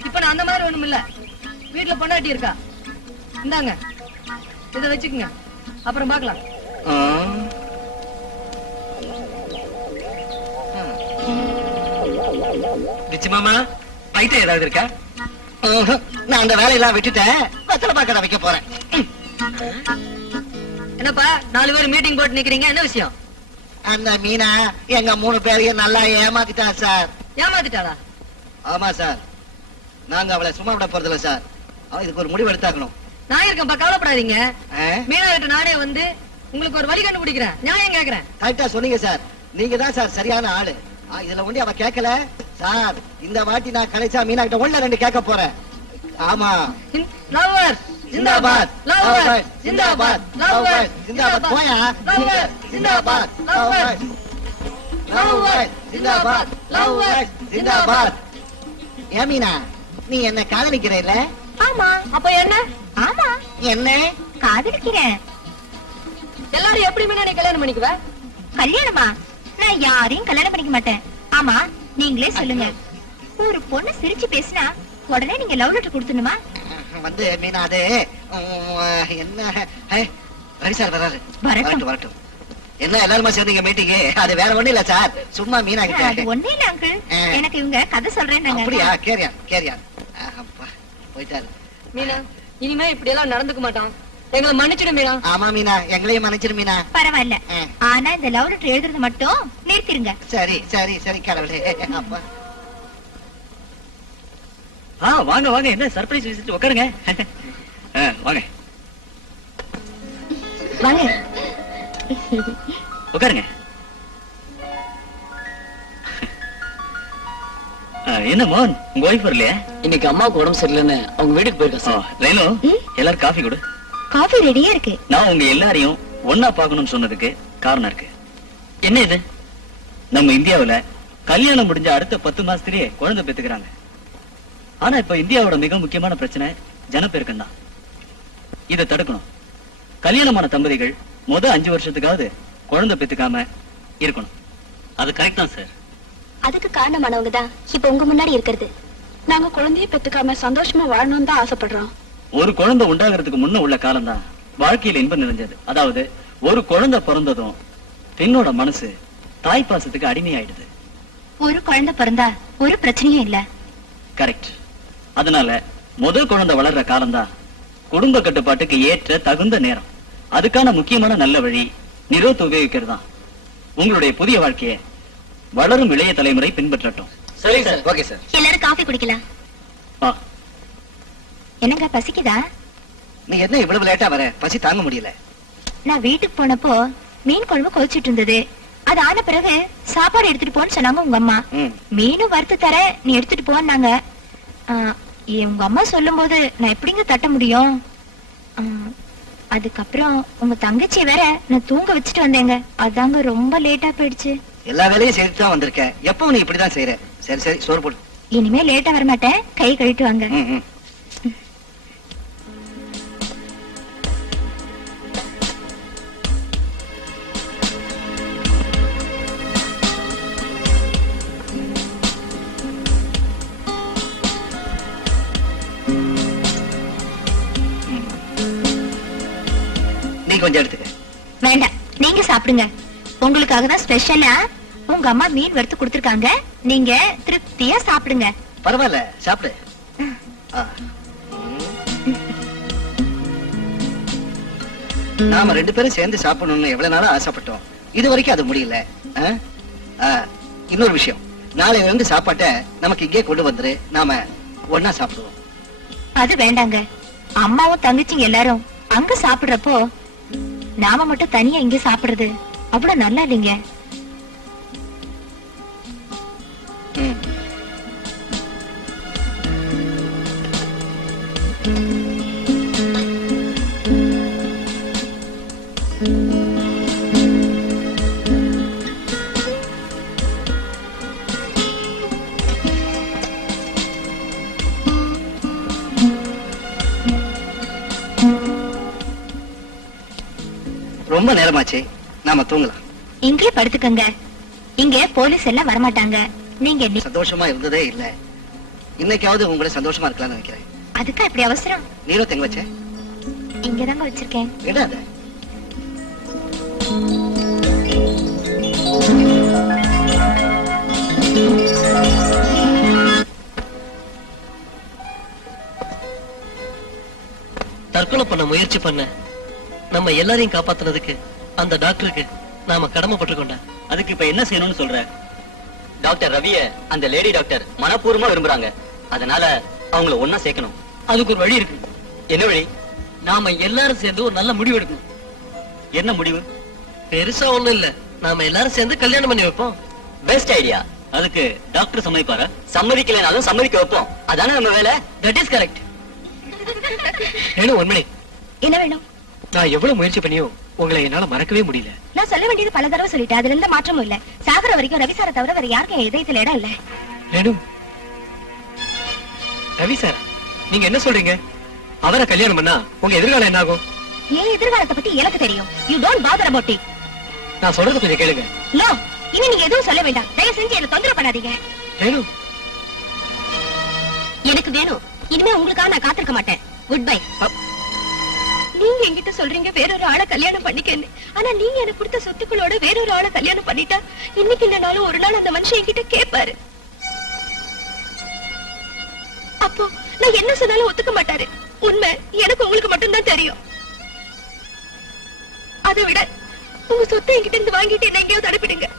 இப்ப நான் அந்த மாதிரி ஒண்ணும் இல்ல. வீட்டுல பொண்டாட்டி இருக்கா, இந்தாங்க இத வச்சுக்கங்க, அப்புறம் பாக்கலாம். பிச்சு மாமா பைத்தியம் ஏதாவது இருக்கா? நான் அந்த வேலையெல்லாம் விட்டுட்டேன், வெத்தலை பாக்கடை வைக்க போறேன். என்னப்பா 4 பேர் மீட்டிங் போட்டு நிக்கிறீங்க, என்ன விஷயம்? அந்த மீனா எங்க 3 பேரையும் நல்லா ஏமாத்திட்டா சார். ஏமாத்திட்டாளா? ஆமா சார், நாங்க அவளை சும்மா விட போறதில்ல சார். இதுக்கு ஒரு முடிவு எடுத்தாக்கணும். நான் இருக்கேன்ப்பா, கவலைப்படாதீங்க. மீனா கிட்ட நானே வந்து உங்களுக்கு ஒரு வழி கண்டுபிடிக்கிறேன், நியாயம் கேக்குறேன். கரெக்டா சொன்னீங்க சார், நீங்க தான் சார் சரியான ஆளு. இதுல ஒண்டி அவ கேட்கல சார். இந்த வாட்டி நான் கடைசா மீனா கிட்ட 1-2 கேட்க போறேன். ஆமா, லவ்வர் ஜிந்தாபாத், லவ்வர் ஜிந்தாபாத், லவ்வர் ஜிந்தாபாத். போயா, லவ்வர் ஜிந்தாபாத், லவ்வர் லவ்வர் ஜிந்தாபாத், லவ்வர் ஜிந்தாபாத். ஏன் மீனா, நீ என்ன காதலிக்கிறேல்ல? ஆமா. அப்ப என்ன? ஆமா, என்ன காதலிக்கிறேன். எல்லாரும் எப்படி மீனா நீ கல்யாணம் பண்ணிக்குவ? கல்யாணமா? நான் யாரையும் கல்யாணம் பண்ணிக்க மாட்டேன். ஆமா, நீங்களே சொல்லுங்க, ஒரு பொண்ணு சிரிச்சு பேசினா உடனே நீங்க லவ் லெட்டர் கொடுத்துணுமா? வந்து மீனா, அது என்ன, ரவி சார் வராரு. வரட்டும் வரட்டும். என்ன எல்லாருமா சேர்ந்தீங்க மீட்டிங்? அது வேற ஒண்ணு இல்ல சார், சும்மா மீனா அது கிட்ட. ஒண்ணே இல்ல அங்கிள், எனக்கு இவங்க கதை சொல்றேன். அப்படியா? கேரியா கேரியா. போயிட்டாரு. மீனா, இனிமே இப்படி எல்லாம் நடந்துக்க மாட்டான், எங்களை மன்னிச்சிடு மீனா. ஆமா மீனா, எங்களையும் மன்னிச்சிரு மீனா. பரவாயில்ல, ஆனா இந்த லவ் லெட்டர் எழுதுறது மட்டும் நிறுத்திருங்க. சரி சரி சரி கடவுளே. அப்பா வாங்க வாங்க, என்ன சர்ப்ரைஸ் விசிட், உட்காருங்க. வாங்க வாங்க உட்காருங்க. என்ன மோகன், உங்க ஒய்ஃப் வரலையா? இன்னைக்கு அம்மாவுக்கு உடம்பு சரியில்லைன்னு அவங்க வீட்டுக்கு போயிருக்கா சார். ரேணு, எல்லாரும் காஃபி கொடு. காஃபி ரெடியா இருக்கு. நான் உங்க எல்லாரையும் ஒன்னா பாக்கணும்னு சொன்னதுக்கு காரணம் இருக்கு. என்ன இது? நம்ம இந்தியாவுல கல்யாணம் முடிஞ்ச அடுத்த 10 மாசத்திலேயே குழந்தை பெத்துக்கிறாங்க. ஆனா இப்ப இந்தியாவோட மிக முக்கியமான பிரச்சனை ஜனப்பெருக்கம் தான். இதை தடுக்கணும். கல்யாணமான தம்பதிகள் முத 5 வருஷத்துக்காவது குழந்தை பெத்துக்காம இருக்கணும். அது கரெக்ட் தான் சார். அதுக்கு காரணமானவங்க தான் இப்ப உங்க முன்னாடி இருக்கிறது. நாங்க குழந்தைய பெத்துக்காம சந்தோஷமா வாழணும்னு தான் ஆசைப்படுறோம். ஒரு குழந்தை உண்டாகிறதுக்கு முன்ன உள்ள காலம் தான் வாழ்க்கையில இன்பம் நிறைஞ்சது. அதாவது ஒரு குழந்தை பிறந்ததும் பெண்ணோட மனசு தாய் பாசத்துக்கு அடிமையாயிடுது. ஒரு குழந்தை பிறந்தா ஒரு பிரச்சனையும் இல்ல. கரெக்ட். அதனால முதல் குழந்தை வளர்ற காலம் தான் குடும்ப கட்டுப்பாட்டுக்கு ஏற்ற தகுந்த நேரம். அதுக்கான முக்கியமான நல்ல வழி நிரோத் உபயோகிக்கிறது தான். உங்களுடைய புதிய வாழ்க்கையை வளரும் இளைய தலைமுறை பின்பற்றட்டும். சரி சார். Okay sir. எல்லாரும் காஃபி குடிக்கலாம். என்னங்க பசிக்குதா? நீ என்ன இவ்வளவு லேட்டா வர? பசி தாங்க முடியல. நான் வீட்டுக்கு போனப்போ மீன் குழம்பு கொதிச்சிட்டு இருந்தது. அது ஆன பிறகு சாப்பாடு எடுத்துட்டு போன்னு சொன்னாங்க உங்க அம்மா. மீனும் வறுத்து தர, நீ எடுத்துட்டு போன்னாங்க. உங்க அம்மா சொல்லும் போது நான் எப்படிங்க தட்ட முடியும்? அதுக்கப்புறம் உங்க தங்கச்சி வேற நான் தூங்க வச்சுட்டு வந்தேங்க. அதாங்க ரொம்ப லேட்டா போயிடுச்சு. எல்லா வேலையும் செய்துட்டு தான் வந்திருக்க. எப்பவும் நீ இப்படிதான் செய்யற. சரி சரி, சோறு போடு. இனிமே லேட்டா வர மாட்டேன், கை கழுவிட்டு வாங்க. நீ கொஞ்சம் எடுத்துக்க. வேண்டாம், நீங்க சாப்பிடுங்க. உங்களுக்காக தான் ஸ்பெஷலா உங்க அம்மா மீன் வறுத்து கொடுத்திருக்காங்க. நீங்க திருப்தியா சாப்பிடுங்க. பரவாயில்ல, சாப்பிடு. நாம 2 பேரும் சேர்ந்து சாப்பிடணும்னு எவ்வளவு நாளா ஆசைப்பட்டோம். இது வரைக்கும் அது முடியல. இன்னொரு விஷயம், நாளையில இருந்து சாப்பாட்டை நமக்கு இங்கே கொண்டு வந்துரு, நாம ஒன்னா சாப்பிடுவோம். அது வேண்டாங்க. அம்மாவும் தங்கச்சிங்க எல்லாரும் அங்க சாப்பிடுறப்போ நாம மட்டும் தனியா இங்க சாப்பிடுறது அவ்வளவு நல்லா இல்லைங்க. ரொம்ப நேரமாச்சு, நாம தூங்கலாம். இங்கே படுத்துக்கங்க. இங்க போலீஸ் எல்லாம் வரமாட்டாங்க. நீங்க சந்தோஷமா இருந்ததே இல்ல. இன்னைக்காவது உங்களை சந்தோஷமா இருக்கலாம்னு நினைக்கிறேன். அதுக்கு அப்படி அவசரம்? நீரோ தெங்க வச்ச? இங்கதாங்க வச்சிருக்கேன். என்னது? தற்கொலை பண்ண முயற்சி பண்ண நம்ம எல்லாரையும் காப்பாத்துனதுக்கு அந்த டாக்டருக்கு நாம கடமைப்பட்டிருக்கோம்டா. அதுக்கு இப்ப என்ன செய்யணும்னு சொல்ற? டாக்டர் ரவிய அந்த லேடி டாக்டர் மனப்பூர்வமா விரும்புறாங்க. அதனால அவங்கள ஒன்னா சேர்க்கணும். அதுக்கு ஒரு வழி இருக்கு. என்ன வழி? நாம எல்லாரும் சேர்ந்து ஒரு நல்ல முடிவு எடுக்கணும். என்ன முடிவு? பெருசா ஒண்ணும் இல்ல, நாம எல்லாரும் சேர்ந்து கல்யாணம் பண்ணி வைப்போம். Best idea. அதுக்கு டாக்டர் சம்மதிப்பாரா? சம்மதிக்கலைனாலும் சம்மதிக்க வைப்போம். அதானே நம்ம வேலை. That is correct. உண்மை என்ன வேணும்? நான் எவ்வளவு முயற்சி பண்ணியும் உங்களை என்னால மறக்கவே முடியல. நான் சொல்ல வேண்டியது பல தடவை சொல்லிட்டேன். அதுல எந்த மாற்றமும் இல்ல. சாகர வரைக்கும் ரவி சாரை தவிர வேற யாருக்கும் என் இதயத்துல இடம் இல்ல. ரவி சார், நீங்க என்ன சொல்றீங்க? அவரை கல்யாணம் பண்ணா உங்க எதிர்காலம் என்ன ஆகும்? என் எதிர்காலத்தை பத்தி எனக்கு தெரியும். You don't father about it. நான் சொல்றது கொஞ்சம் கேளுங்க. நோ, இனி நீங்க எதுவும் சொல்ல வேண்டாம். தயவு செஞ்சு என்ன தொந்தரவு பண்ணாதீங்க. எனக்கு வேணும். இனிமே உங்களுக்காக நான் காத்திருக்க மாட்டேன். Good bye. நீங்க என்கிட்ட சொல்றீங்க வேறொரு ஆளை கல்யாணம் பண்ணிக்கன்னு. ஆனா நீங்க எனக்கு கொடுத்த சொத்துக்களோட வேறொரு ஆளை கல்யாணம் பண்ணிட்டா இன்னைக்கு இல்லைனாலும் ஒரு நாள் அந்த மனுஷன் என்கிட்ட கேட்பாரு. அப்போ நான் என்ன சொன்னாலும் ஒத்துக்க மாட்டாரு. உண்மை எனக்கு உங்களுக்கு மட்டும்தான் தெரியும். அதை விட உங்க சொத்தை என்கிட்ட இருந்து வாங்கிட்டு என்ன எங்கேயாவது அனுப்பிடுங்க.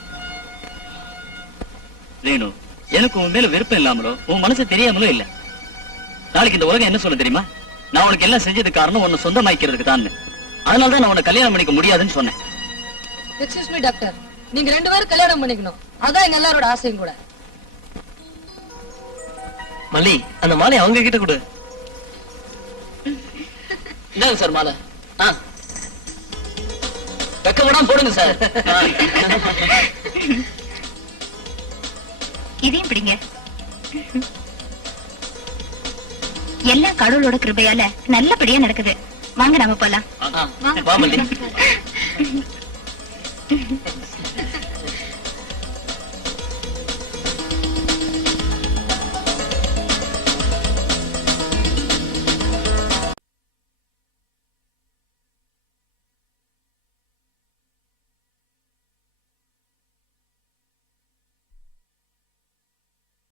ரேணு, எனக்கு உன் மேல விருப்பம் இல்லாமலோ உன் மனசு தெரியாமலோ இல்ல. நாளைக்கு இந்த உலகம் என்ன சொல்ல தெரியுமா? நான் உனக்கு எல்லாம் செஞ்சது காரணம் உன்னை சொந்தமாக்கிறதுக்கு தான். அதனாலதான் நான் உன்னை கல்யாணம் பண்ணிக்க முடியாதுன்னு சொன்னேன். எக்ஸ்கியூஸ் மீ டாக்டர், நீங்க 2 பேரும் கல்யாணம் பண்ணிக்கணும். அதான் எங்க எல்லாரோட ஆசையும் கூட. மல்லி, அந்த மாலை அவங்க கிட்ட கொடு. இந்தாங்க சார் மாலை. வெக்கப்படாம போடுங்க சார். இதையும் பிடிங்க. எல்லாம் கடவுளோட கிருபையால நல்லபடியா நடக்குது. வாங்க நாம போலாம். வா மல்லி.